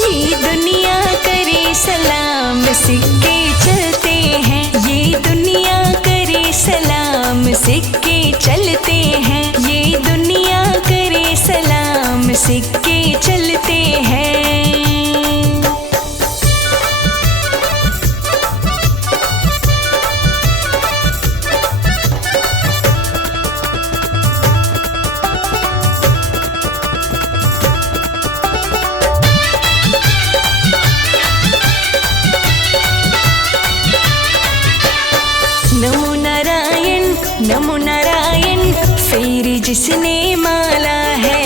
ये दुनिया करे सलाम सिक्के चलते हैं, ये दुनिया करे सलाम सिक्के चलते हैं, ये दुनिया करे सलाम सिक्के चलते हैं। नमो नारायण, फिर जिसने माला है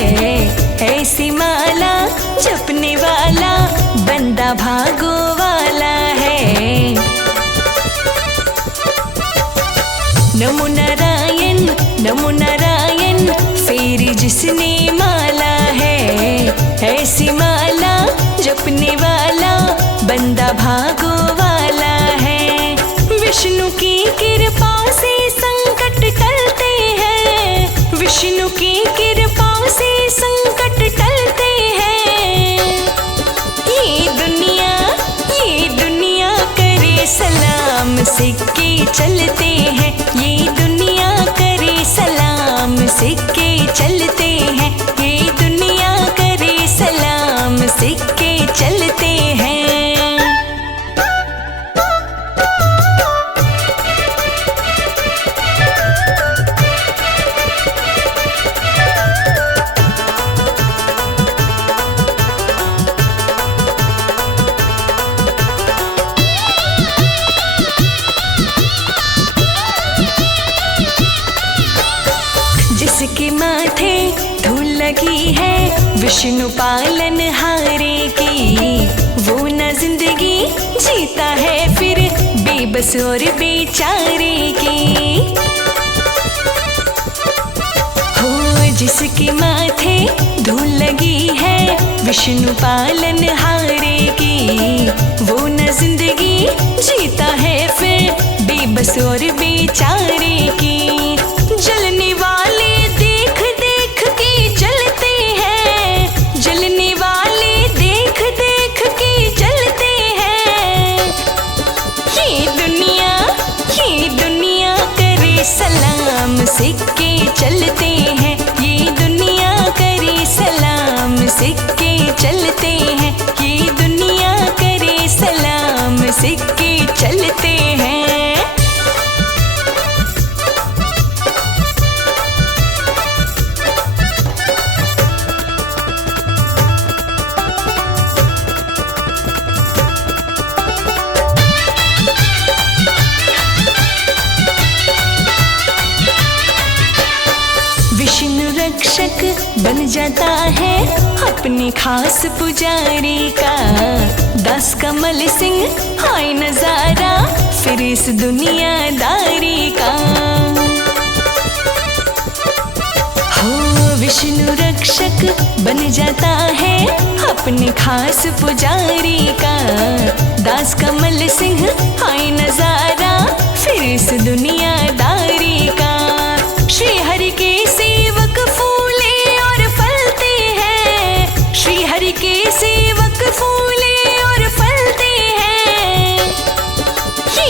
ऐसी माला जपने वाला बंदा भागो वाला है। नमो नारायण नमो नारायण, फिर जिसने माला है ऐसी माला बड़ा भागो वाला है। विष्णु की कृपा से संकट टलते हैं, विष्णु की कृपा से संकट टलते हैं। ये दुनिया करे सलाम, सिक्के चलते हैं। ये दुनिया करे सलाम, सिक्के चलते हैं। ये दुनिया करे सलाम, सिक्के चलते हैं। जिसके माथे धूल लगी है विष्णु पालन हारे की, वो न जिंदगी जीता है फिर बेबस और बेचारे की। हो जिसके माथे धूल लगी है विष्णु पालन हारे की, वो न जिंदगी जीता है फिर बेबस और बेचारे की। जलने वाले देख देख के जलते हैं, जलने वाले देख देख के जलते हैं। ये दुनिया करे सलाम, सिक्के चलते हैं। ये दुनिया करे सलाम, सिक्के चलते हैं। ये दुनिया करे सलाम, सिक्के चलते हैं। विष्णु रक्षक बन जाता है अपने खास पुजारी का। दास कमल सिंह हाय नजारा फिर इस दुनियादारी का। हो विष्णु रक्षक बन जाता है अपने खास पुजारी का। दास कमल सिंह हाय नजारा फिर इस दुनियादारी का। श्री हरि के सेवक फूले और फलते हैं, श्री हरि के सेवक फूले और फलते हैं। ये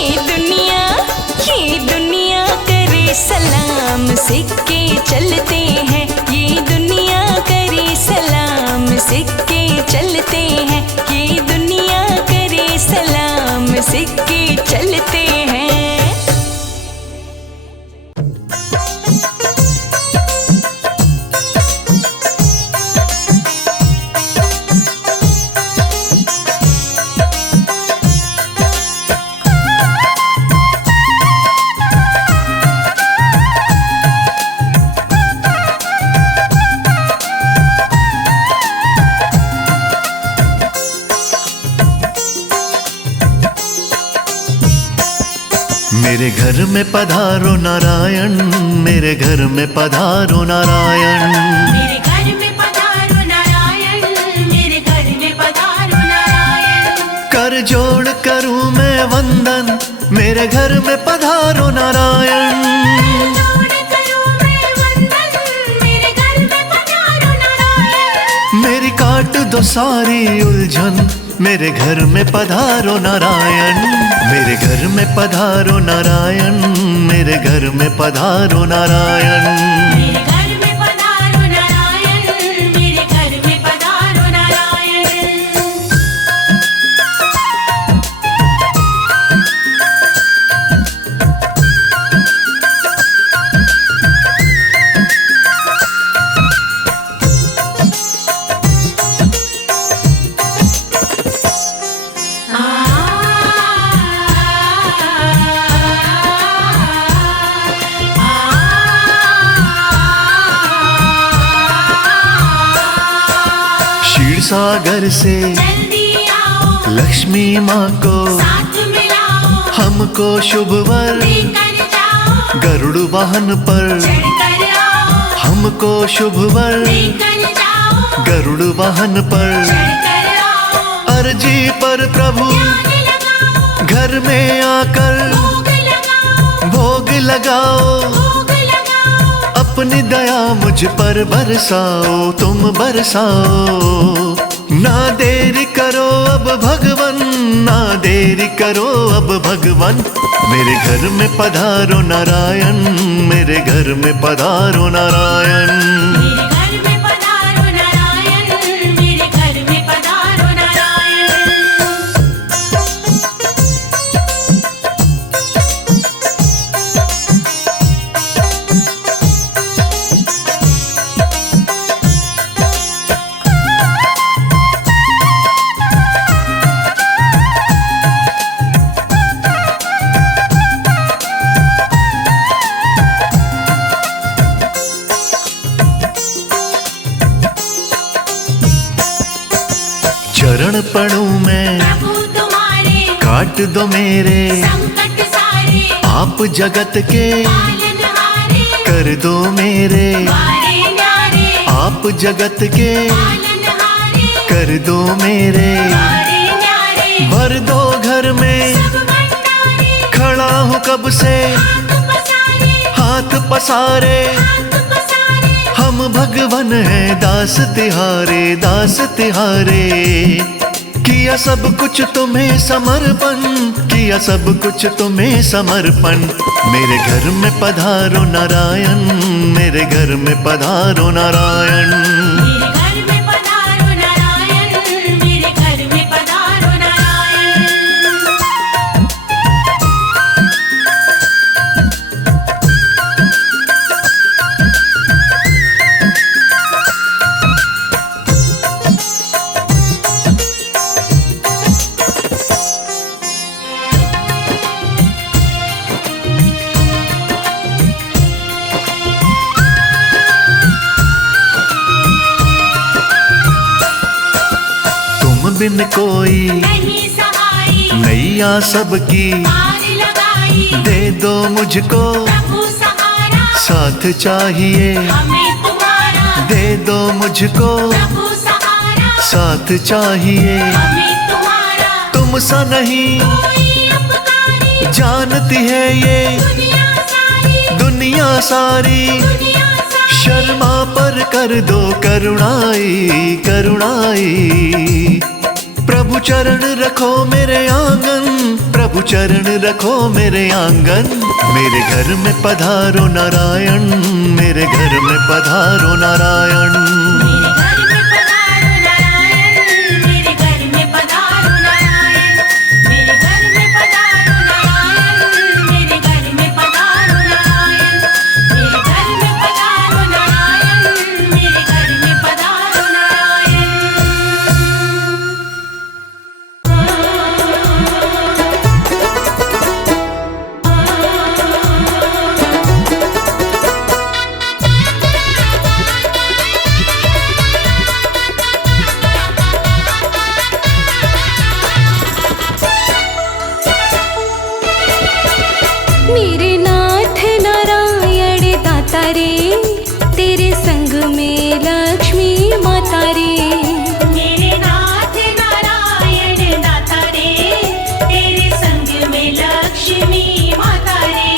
दुनिया करे सलाम, सिक्के चलते हैं। ये दुनिया करे सलाम, सिक्के चलते हैं। ये दुनिया करे सलाम, सिक्के चलते हैं। मेरे घर में पधारो नारायण, मेरे घर में पधारो नारायण। मेरे घर में पधारो नारायण, मेरे घर में पधारो नारायण। कर जोड़ करूं मैं वंदन, मेरे घर में पधारो नारायण। जोड़ करूं मैं वंदन, मेरे घर में पधारो नारायण। मेरी काट दो सारी उलझन, मेरे घर में पधारो नारायण। मेरे घर में पधारो नारायण, मेरे घर में पधारो नारायण। मेरे घर में पधारो नारायण, मेरे घर में पधारो नारायण। सागर से जल्दी आओ, लक्ष्मी माँ को साथ मिलाओ, हमको शुभ वर लेकर जाओ, गरुड़ वाहन पर चढ़कर आओ, हमको शुभ वर लेकर जाओ, गरुड़ वाहन पर। चढ़कर आओ। अर्जी पर प्रभु ध्यान लगाओ, घर में आकर भोग लगाओ, भोग लगाओ। भोग लगाओ। अपनी दया मुझ पर बरसाओ, तुम बरसाओ। ना देरी करो अब भगवन, ना देरी करो अब भगवन। मेरे घर में पधारो नारायण, मेरे घर में पधारो नारायण। मेरे घर में पधारो नारायण, मेरे घर में पधारो नारायण। चरण पड़ूं मैं, प्रभु तुम्हारे काट दो मेरे संकट सारे, आप जगत के पालनहारे, कर दो मेरे वारे न्यारे, आप जगत के पालनहारे, कर दो मेरे। वारे न्यारे, भर दो घर में सब भंडारे, खड़ा हूँ कब से हाथ पसारे, हाथ पसारे। हाथ पसारे। हम भगवन हैं दास तिहारे, दास तिहारे। किया सब कुछ तुम्हें समर्पण, किया सब कुछ तुम्हें समर्पण। मेरे घर में पधारो नारायण, मेरे घर में पधारो नारायण। मेरे घर में पधारो नारायण, मेरे घर में पधारो नारायण। तुम बिन कोई नहीं सहाई, नैया सबकी पार लगाई, दे दो मुझको प्रभु सहारा, साथ चाहिए। हमें तुम्हारा, दे दो मुझको प्रभु सहारा, साथ चाहिए। हमें तुम्हारा, तुम सा नहीं कोई अपकारी, जानती है ये दुनिया सारी, दुनिया सारी। दुनिया सारी। शर्मा पर कर दो करुणाई, करुणाई। प्रभु चरण रखो मेरे आंगन, प्रभु चरण रखो मेरे आंगन। मेरे घर में पधारो नारायण, मेरे घर में पधारो नारायण। मेरे घर में पधारो नारायण, मेरे घर में पधारो नारायण। मेरे घर में पधारो नारायण, मेरे घर में पधारो नारायण। मेरे घर में पधारो नारायण, मेरे घर में पधारो नारायण। मेरे नाथ नारायण दाता रे, तेरे संग में लक्ष्मी माता रे। मेरे नाथ नारायण दाता रे, तेरे संग में लक्ष्मी माता रे।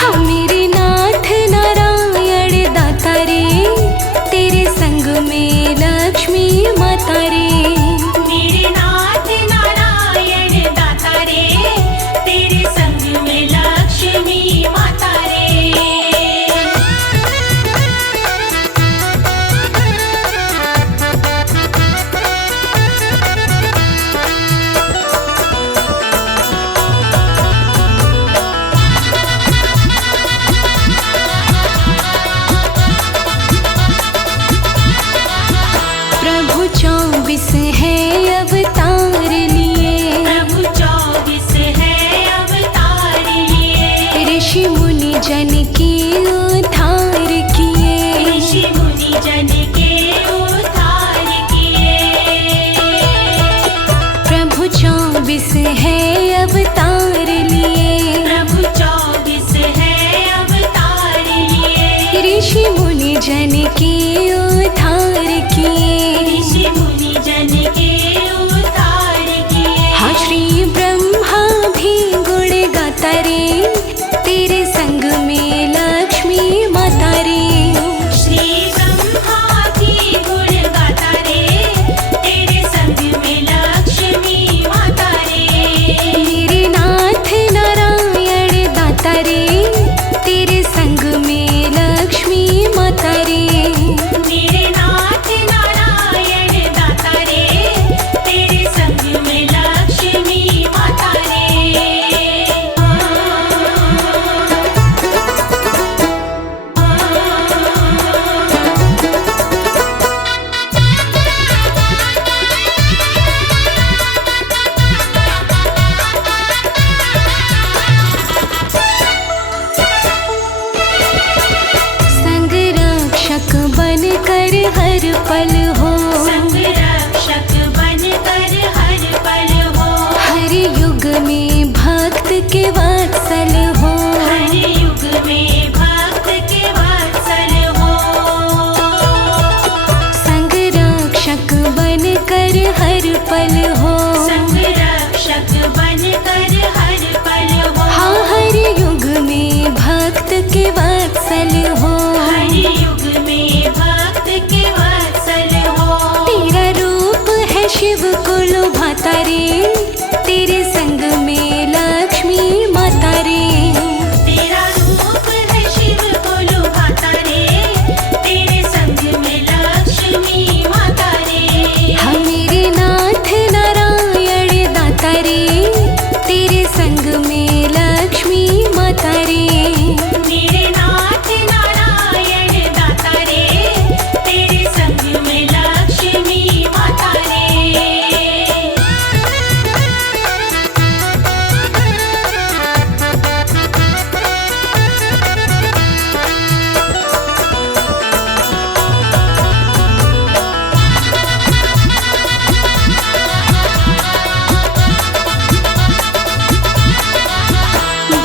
हाँ मेरे नाथ नारायण दाता रे, तेरे संग में लक्ष्मी माता रे। मेरे नाथ नारायण दाता रे, तेरे संग में लक्ष्मी माता रे। प्रभु 24 है अवतार लिए, प्रभु 24 है अवतार लिए। ऋषि मुनि जन के उद्धार किए। ऋषि मुनि जन के उद्धार किए। प्रभु 24 है अवतार लिए, प्रभु 24 है अवतार लिए। ऋषि मुनि जन के उद्धार किए। ऋषि मुनि जन के उद्धार पल हो, संग रक्षक बनकर हर पल हो। हाँ हर युग में भक्त के वत्सल हो, हर युग में भक्त के वत्सल हो। तेरा रूप है शिव को लुभाता रे, तेरे संग में लक्ष्मी माता रे। तेरा रूप है शिव को लुभाता रे, तेरे संग में लक्ष्मी माता रे। हाँ मेरे नाथ नारायण दाता रे, तेरे संग में लक्ष्मी माता रे। मेरे नाथ नारायण दाता रे, तेरे संग में लक्ष्मी माता रे।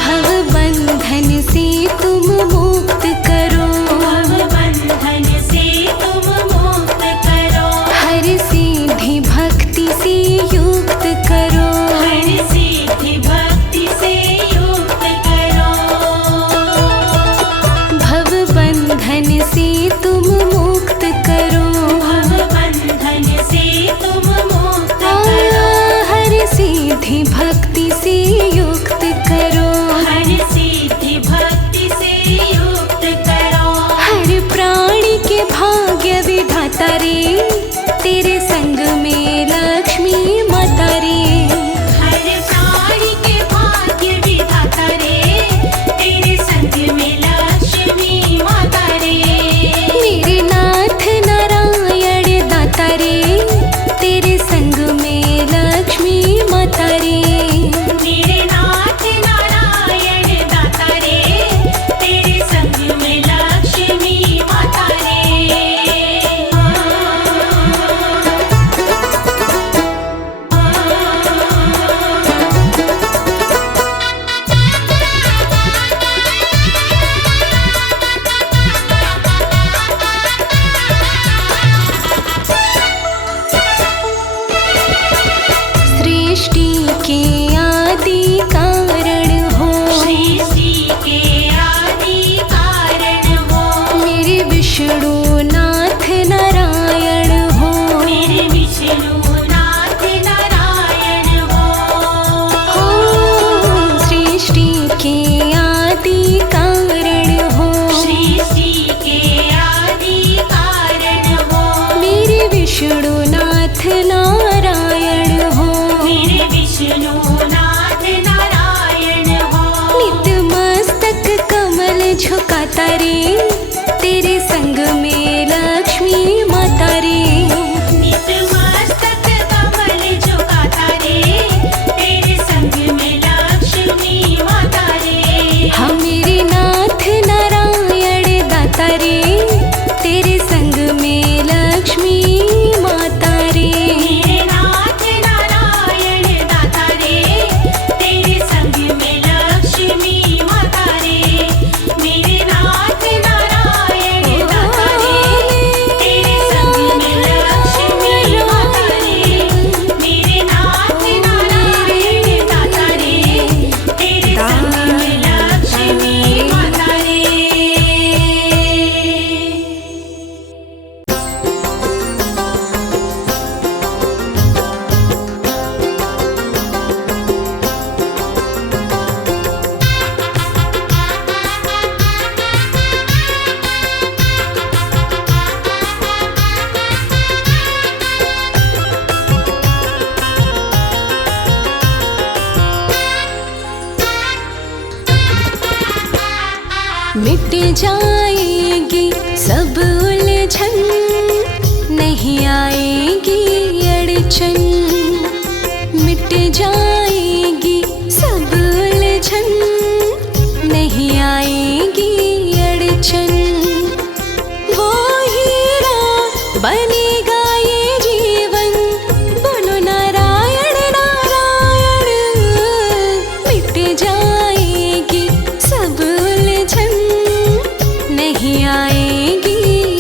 भव बंधन से तुम मुक्त करो, भव बंधन से तुम मुक्त करो। हर सिद्धि भक्ति से युक्त करो। हर सिद्धि भक्ति से युक्त करो। भव बंधन से तुम मुक्त करो, भव बंधन से तुम मुक्त करो। हर सिद्धि भक्ति से युक्त करो। हर सिद्धि भक्ति से युक्त करो। हर प्राणी के भाग्य विधाता रे, तेरे संग में लक्ष्मी माता रे। हर प्राणी के भाग्य विधाता रे, तेरे संग में लक्ष्मी माता रे। मेरे नाथ नारायण दाता रे, तेरे संग में लक्ष्मी माता रे। मेरे नाथ नारायण दाता रे, तेरे संग में लक्ष्मी माता रे। सृष्टि के आदि कारण हो, सृष्टि के आदि कारण हो। मेरे विष्णु नाथ नारायण हो। मेरे विष्णु नाथ नारायण हो। हो सृष्टि के आदि कारण हो, सृष्टि के आदि कारण हो। मेरे विष्णु नाथ नारायण हो। मेरे विष्णु नाथ नारायण हो। नित मस्तक कमल झुकाता रे, तेरे संग में लक्ष्मी माता रे। नित मस्तक कमल झुकाता रे, तेरे संग में लक्ष्मी माता रे। हाँ मेरे नाथ नारायण दाता रे, तेरे संग में लक्ष्मी माता रे। मेरे नाथ नारायण दाता रे, तेरे संग में लक्ष्मी माता रे। मेरे नाथ नारायण दाता रे, तेरे संग में लक्ष्मी माता रे। मेरे नाथ नारायण दाता रे, तेरे संग में लक्ष्मी माता रे। मिट जाएगी सब उलझन, नहीं आएगी अड़चन। मिट जाएगी सब उलझन, नहीं आएगी अड़चन। वो हीरा बनेगा ये जीवन, बोलो नारायण नारायण। मिट जाएगी सब उलझन, नहीं आएगी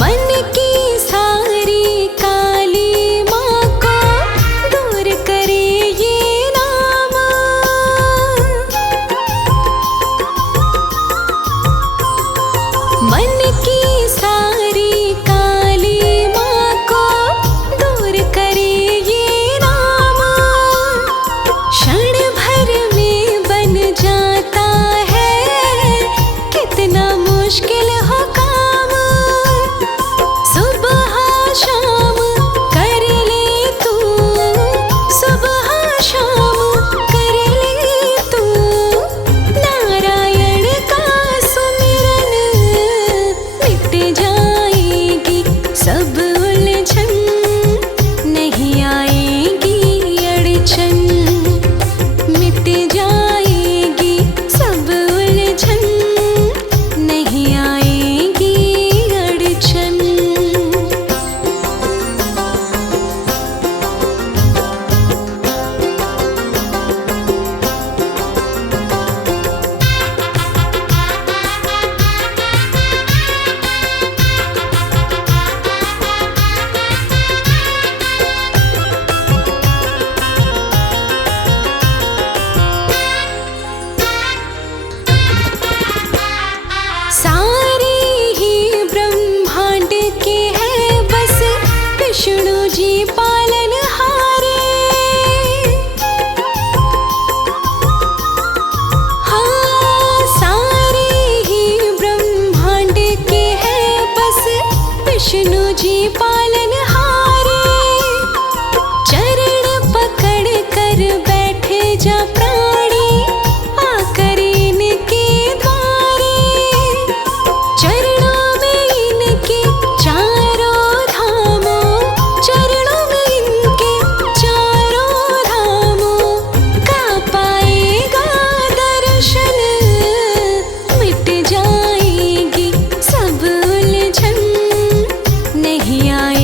मन की सारी काली माँ को दूर करे ये नाम। मन की सारी काली माँ को दूर करे ये नाम। क्षण भर में बन जाता है कितना मुश्किल हो काम। सुबह शाम कर ले तू, सुबह शाम कर ले तू नारायण का सुमिरन। मिट जाएगी सब उलझन, नहीं आएगी अड़चन। मिट जाएगी सब उलझन, नहीं आएगी अड़चन। सारे ही ब्रह्मांड के हैं बस विष्णु जी पालनहारे। हाँ, सारे ही ब्रह्मांड के हैं बस विष्णु जी पालनहारे। चरण पकड़ कर बैठ जा प्राणी, आकर इनके द्वारे। चरणों में इनके चारों धामों, चरणों में इनके चारों धामों का पाएगा दर्शन। मिट जाएगी सब उलझन, नहीं आए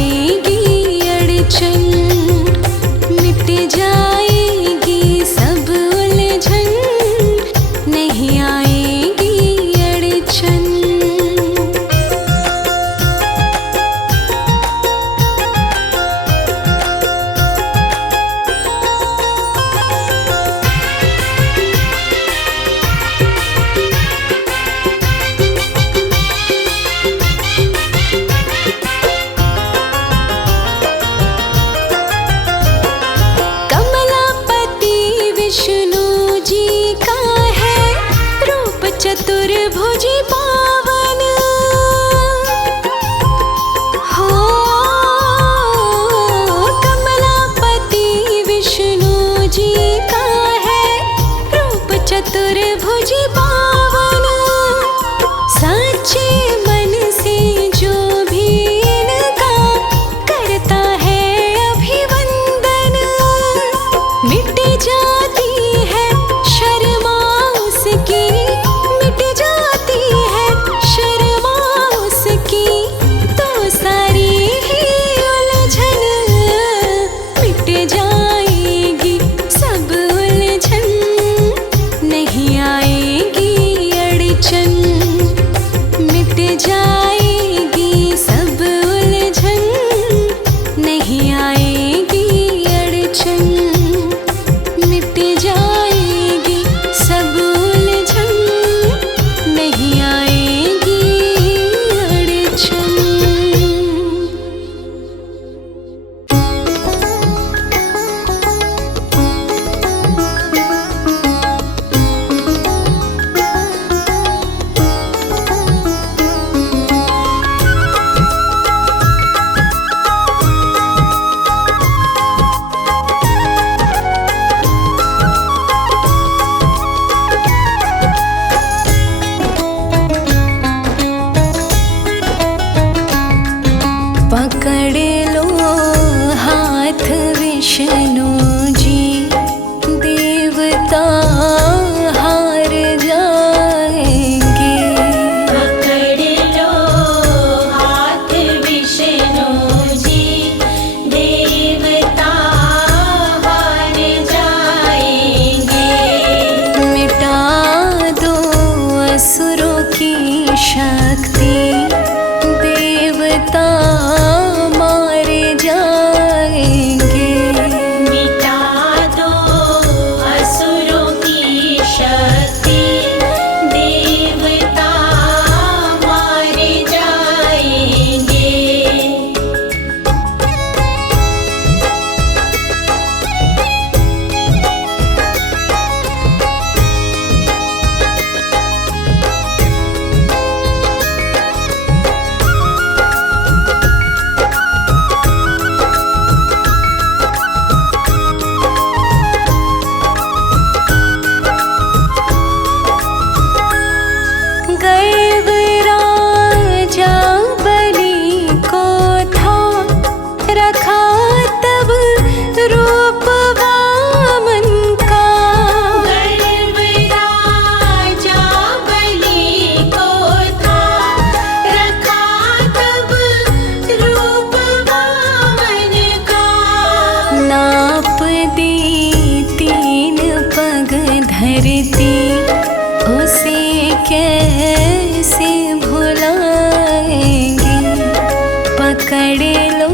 पकड़ लो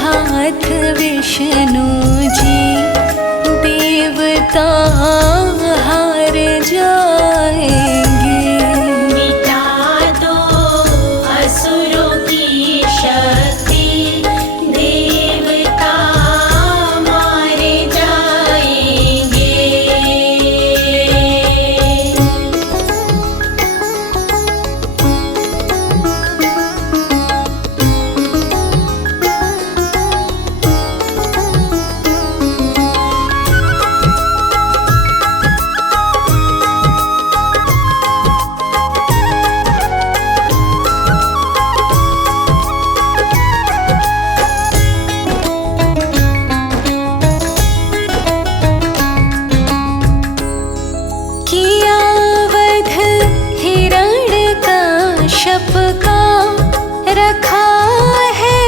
हाथ विष्णु जी, देवता हार जाएंगे। मिटा दो असुरों की शक्ति, देवता मारे जाएंगे। किया वध हिरण्यकश्यप का, रखा है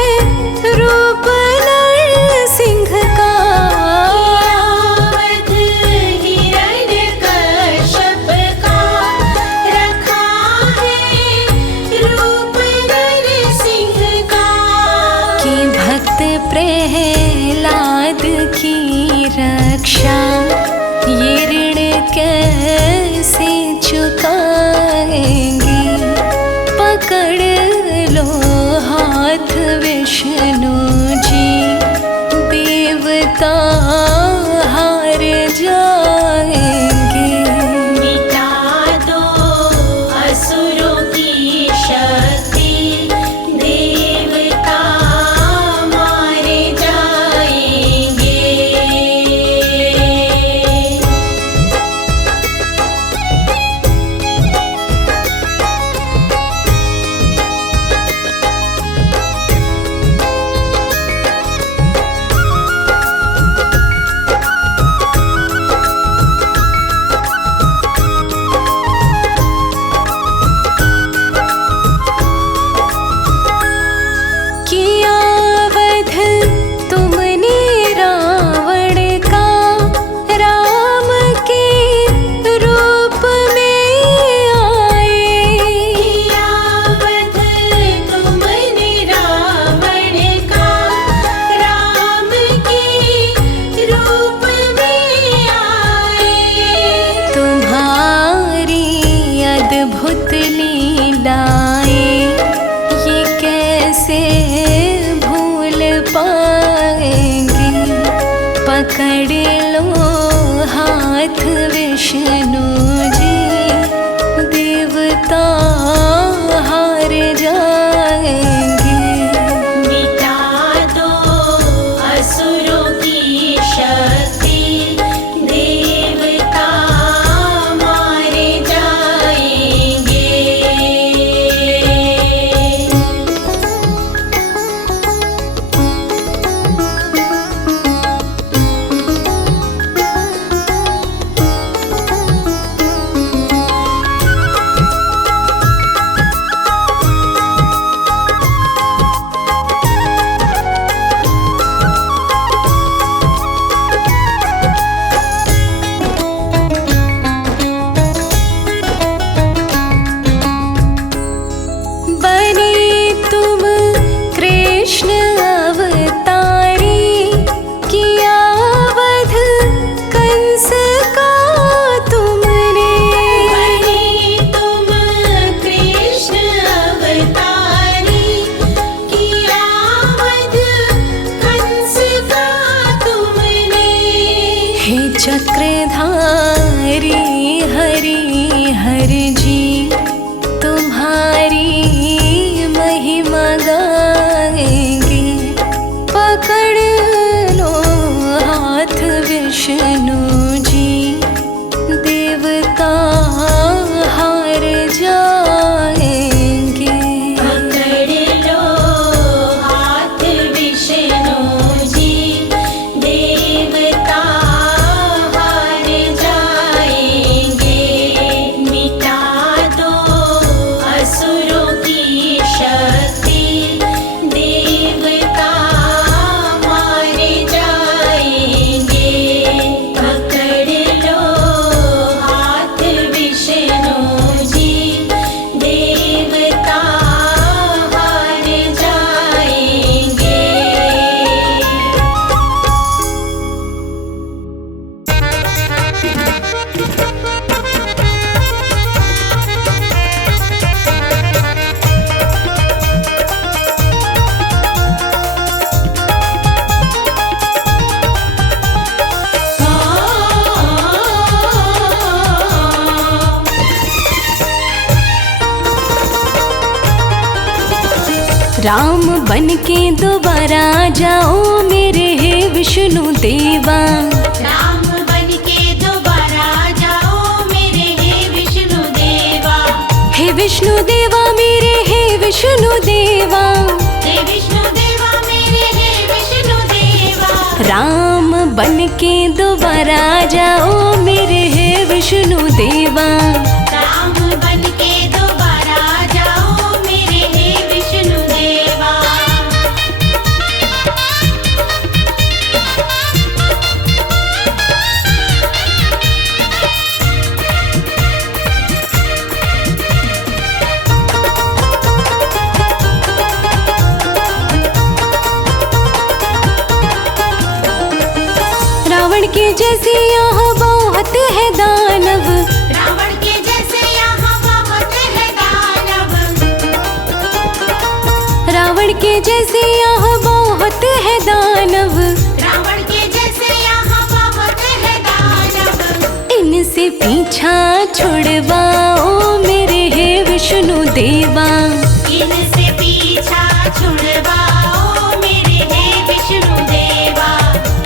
रूप नरसिंह का। वध हिरण्यकश्यप का, रखा है रूप नरसिंह का। कि भक्त प्रहलाद की रक्षा, ये ऋण कैसे चुकाएंगे। पकड़ लो हाथ विष्णु जी, देवता हार जाएंगे। मिटा दो असुरों की शक्ति, देवता मारे जाएंगे। किया वध तुमने रावण का, राम के रूप में आए। किया वध तुमने रावण का, राम के रूप में आए। तुम्हारी अद्भुत लीलाएं, ये कैसे भूल पाएंगे। पकड़ लो हाथ विष्णु जी, देवता हार जाएंगे। मिटा दो असुरों की शक्ति, देवता मारे जाएंगे। बने तुम कृष्ण अवतारी, किया वध कंस का तुमने। बने तुम कृष्ण अवतारी, किया वध कंस का तुमने। हे चक्रधारी हरि हर जी, तुम्हारी महिमा गाएंगे। पकड़ लो हाथ विष्णु जी, देवता हार जाएंगे। पकड़ लो हाथ विष्णु जी, देवता हार जाएंगे। राम बन के दोबारा जाओ मेरे हे विष्णु देवा। राम बन के दोबारा जाओ मेरे हे विष्णु देवा। हे विष्णु देवा मेरे हे विष्णु देवा। हे विष्णु देवा मेरे हे विष्णु देवा। राम बन के दोबारा जाओ मेरे हे विष्णु देवा। राम बन के दोबारा जाओ मेरे हे विष्णु देवा। रावण के जैसे यहाँ बहुत है दानव। रावण के जैसे यहाँ बहुत है दानव। रावण के जैसे यहाँ बहुत है दानव। रावण के जैसे यहाँ बहुत है दानव। इनसे पीछा छुड़वाओ मेरे हे विष्णु देवा। इनसे पीछा छुड़वाओ मेरे हे विष्णु देवा।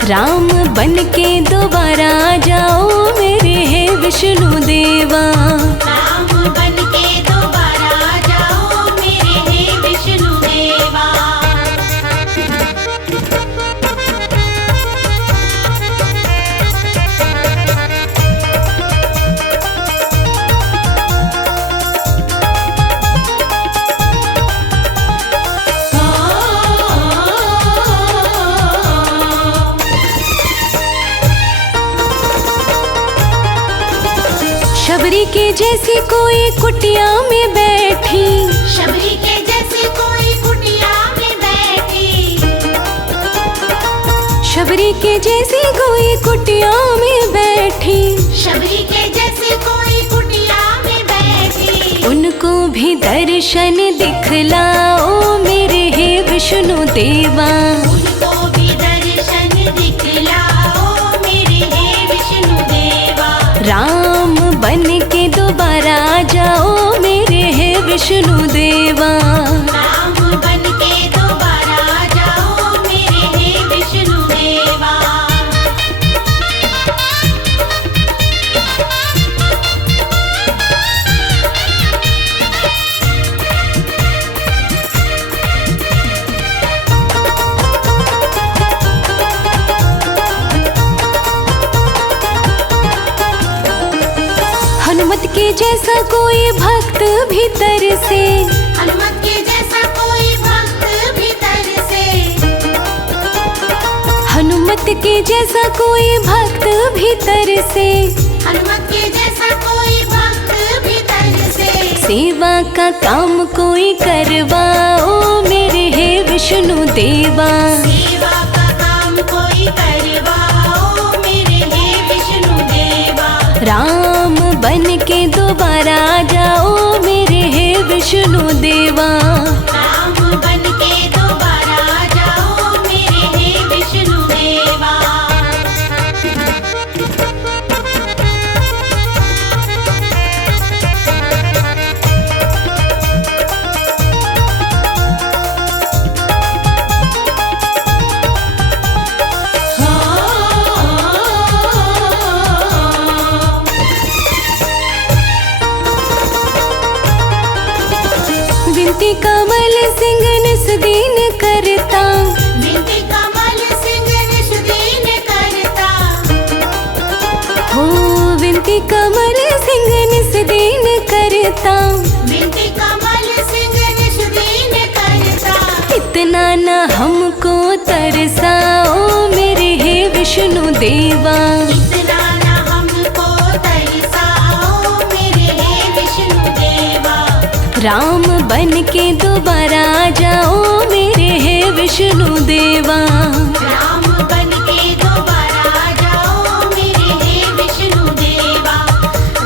राम बन के दोबारा जाओ मेरे हे विष्णु देवा। राम बन के दोबारा जाओ मेरे हे विष्णु देवा। शबरी के जैसी कोई कुटिया में बैठी। शबरी के जैसे कोई कुटिया में बैठी। शबरी के जैसी कोई कुटिया में बैठी। शबरी के जैसे कोई कुटिया में बैठी। उनको भी दर्शन दिखलाओ मेरे हे विष्णु देवा। उनको भी दर्शन दिखलाओ मेरे हे विष्णु देवा। राम बन के दोबारा जाओ मेरे हे विष्णु देवा। राम बन के दोबारा जाओ मेरे हे विष्णु देवा। हनुमत के जैसा कोई भक्त भीतर से। हनुमत के जैसा कोई भक्त भीतर से। हनुमत के जैसा कोई भक्त भीतर से। हनुमत के जैसा कोई भक्त भीतर से। सेवा का काम कोई करवाओ मेरे हे विष्णु देवा। सेवा का काम कोई करवाओ मेरे हे विष्णु देवा। राम बन के दोबारा जाओ मेरे हे विष्णु देवा। राम बन के दोबारा जाओ मेरे हे विष्णु देवा। विनती कमल सिंह निस दीन करता। विनती कमल सिंह निष्दीन करता। हो विनती कमल सिंह निस दीन करता। विनती कमल सिंह निष्दीन करता। इतना न हमको तरसाओ मेरे हे विष्णु देवा। इतना न हमको तरसाओ मेरे हे विष्णु देवा। राम बन के दोबारा जाओ मेरे हे विष्णु देवा। राम बन के दोबारा जाओ मेरे हे विष्णु देवा।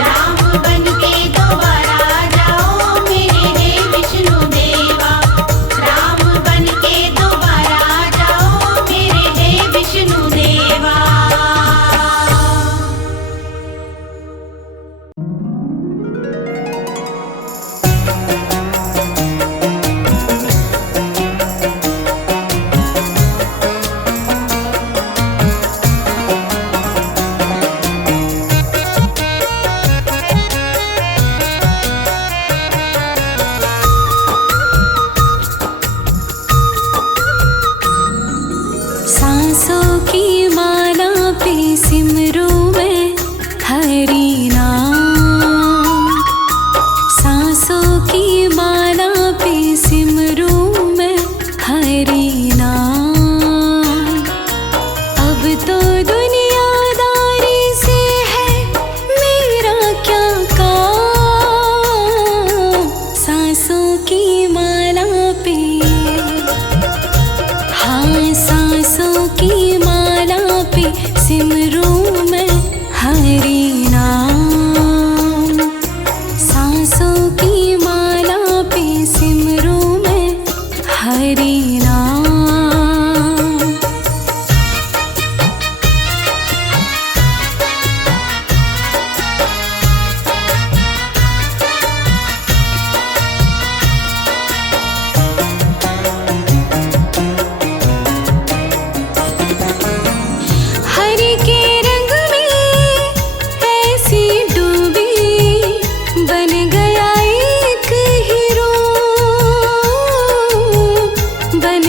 राम बन के दोबारा जाओ मेरे हे विष्णु देवा। राम बन के दोबारा जाओ मेरे हे विष्णु देवा। हरि नाम। हरि के रंग में ऐसी डूबी, बन गया एक हीरो, बन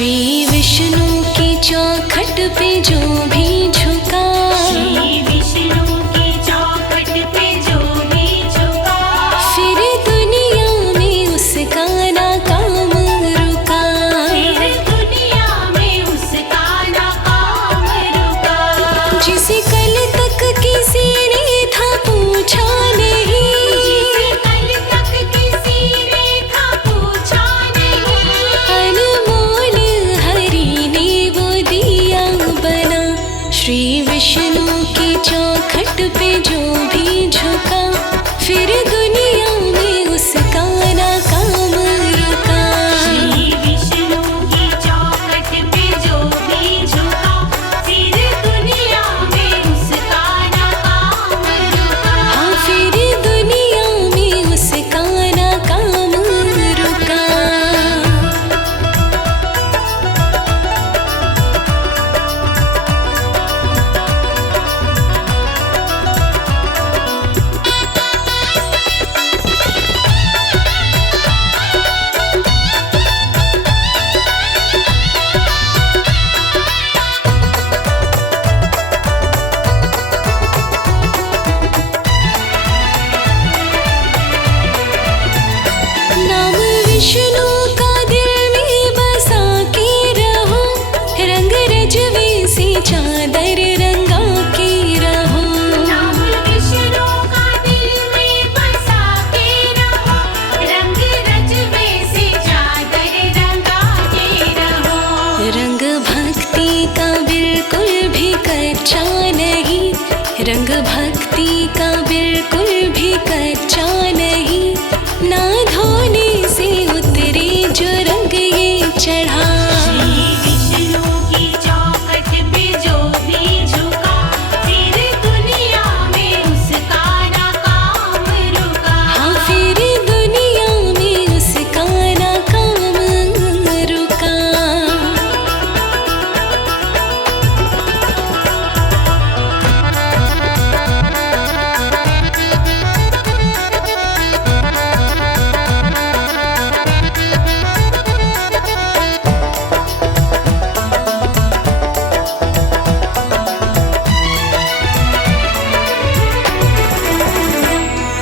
श्री विष्णु की चौखट पे जो भी झुका, श्री विष्णु की चौखट पे जो भी झुका, फिर दुनिया में उसका ना काम रुका। फिर दुनिया में उसका ना काम रुका। जिसे कल तक किसी ने था पूछा नहीं, जिसे कल तक किसी ने था पूछा नहीं, अनमोल हरि ने वो दिया बना। श्री विष्णु की चौखट पे जो भी झुका, फिर दुनिया में उसका ना काम रुका। श्री विष्णु की चौखट पे जो भी झुका, फिर दुनिया में उसका ना काम रुका। हाँ, फिर दुनिया में उसका ना काम रुका। नाम विष्णु का दिल में बसा के रहो, रंग रजवे से चादर रंगा के रहो। नाम विष्णु का दिल में बसा के रहो, रंग रजवे से चादर रंगा के रहो। रंग भक्ति का बिल्कुल भी कच्चा नहीं, रंग भक्ति का बिल्कुल भी कच्चा नहीं। ना धोने से उतरे जो रंग ये चढ़ा। श्री विष्णु की चौखट पे जो भी झुका, फिर दुनिया में उसका ना काम रुका। हाँ, फिर दुनिया में उसका ना काम रुका।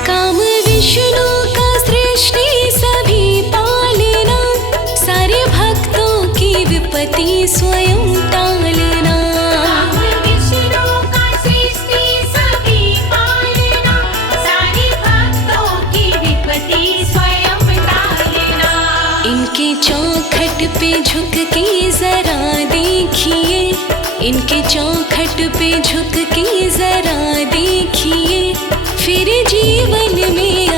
काम विष्णु का सृष्टि सभी पालना, सारे भक्तों की विपत्ति स्वयं टालना। काम विष्णु का सृष्टि सभी पालना, सारे भक्तों की विपत्ति स्वयं टालना। इनके चौखट पे झुक के जरा देखिए, इनके चौखट पे झुक के जरा देखिए, फिर जीवन में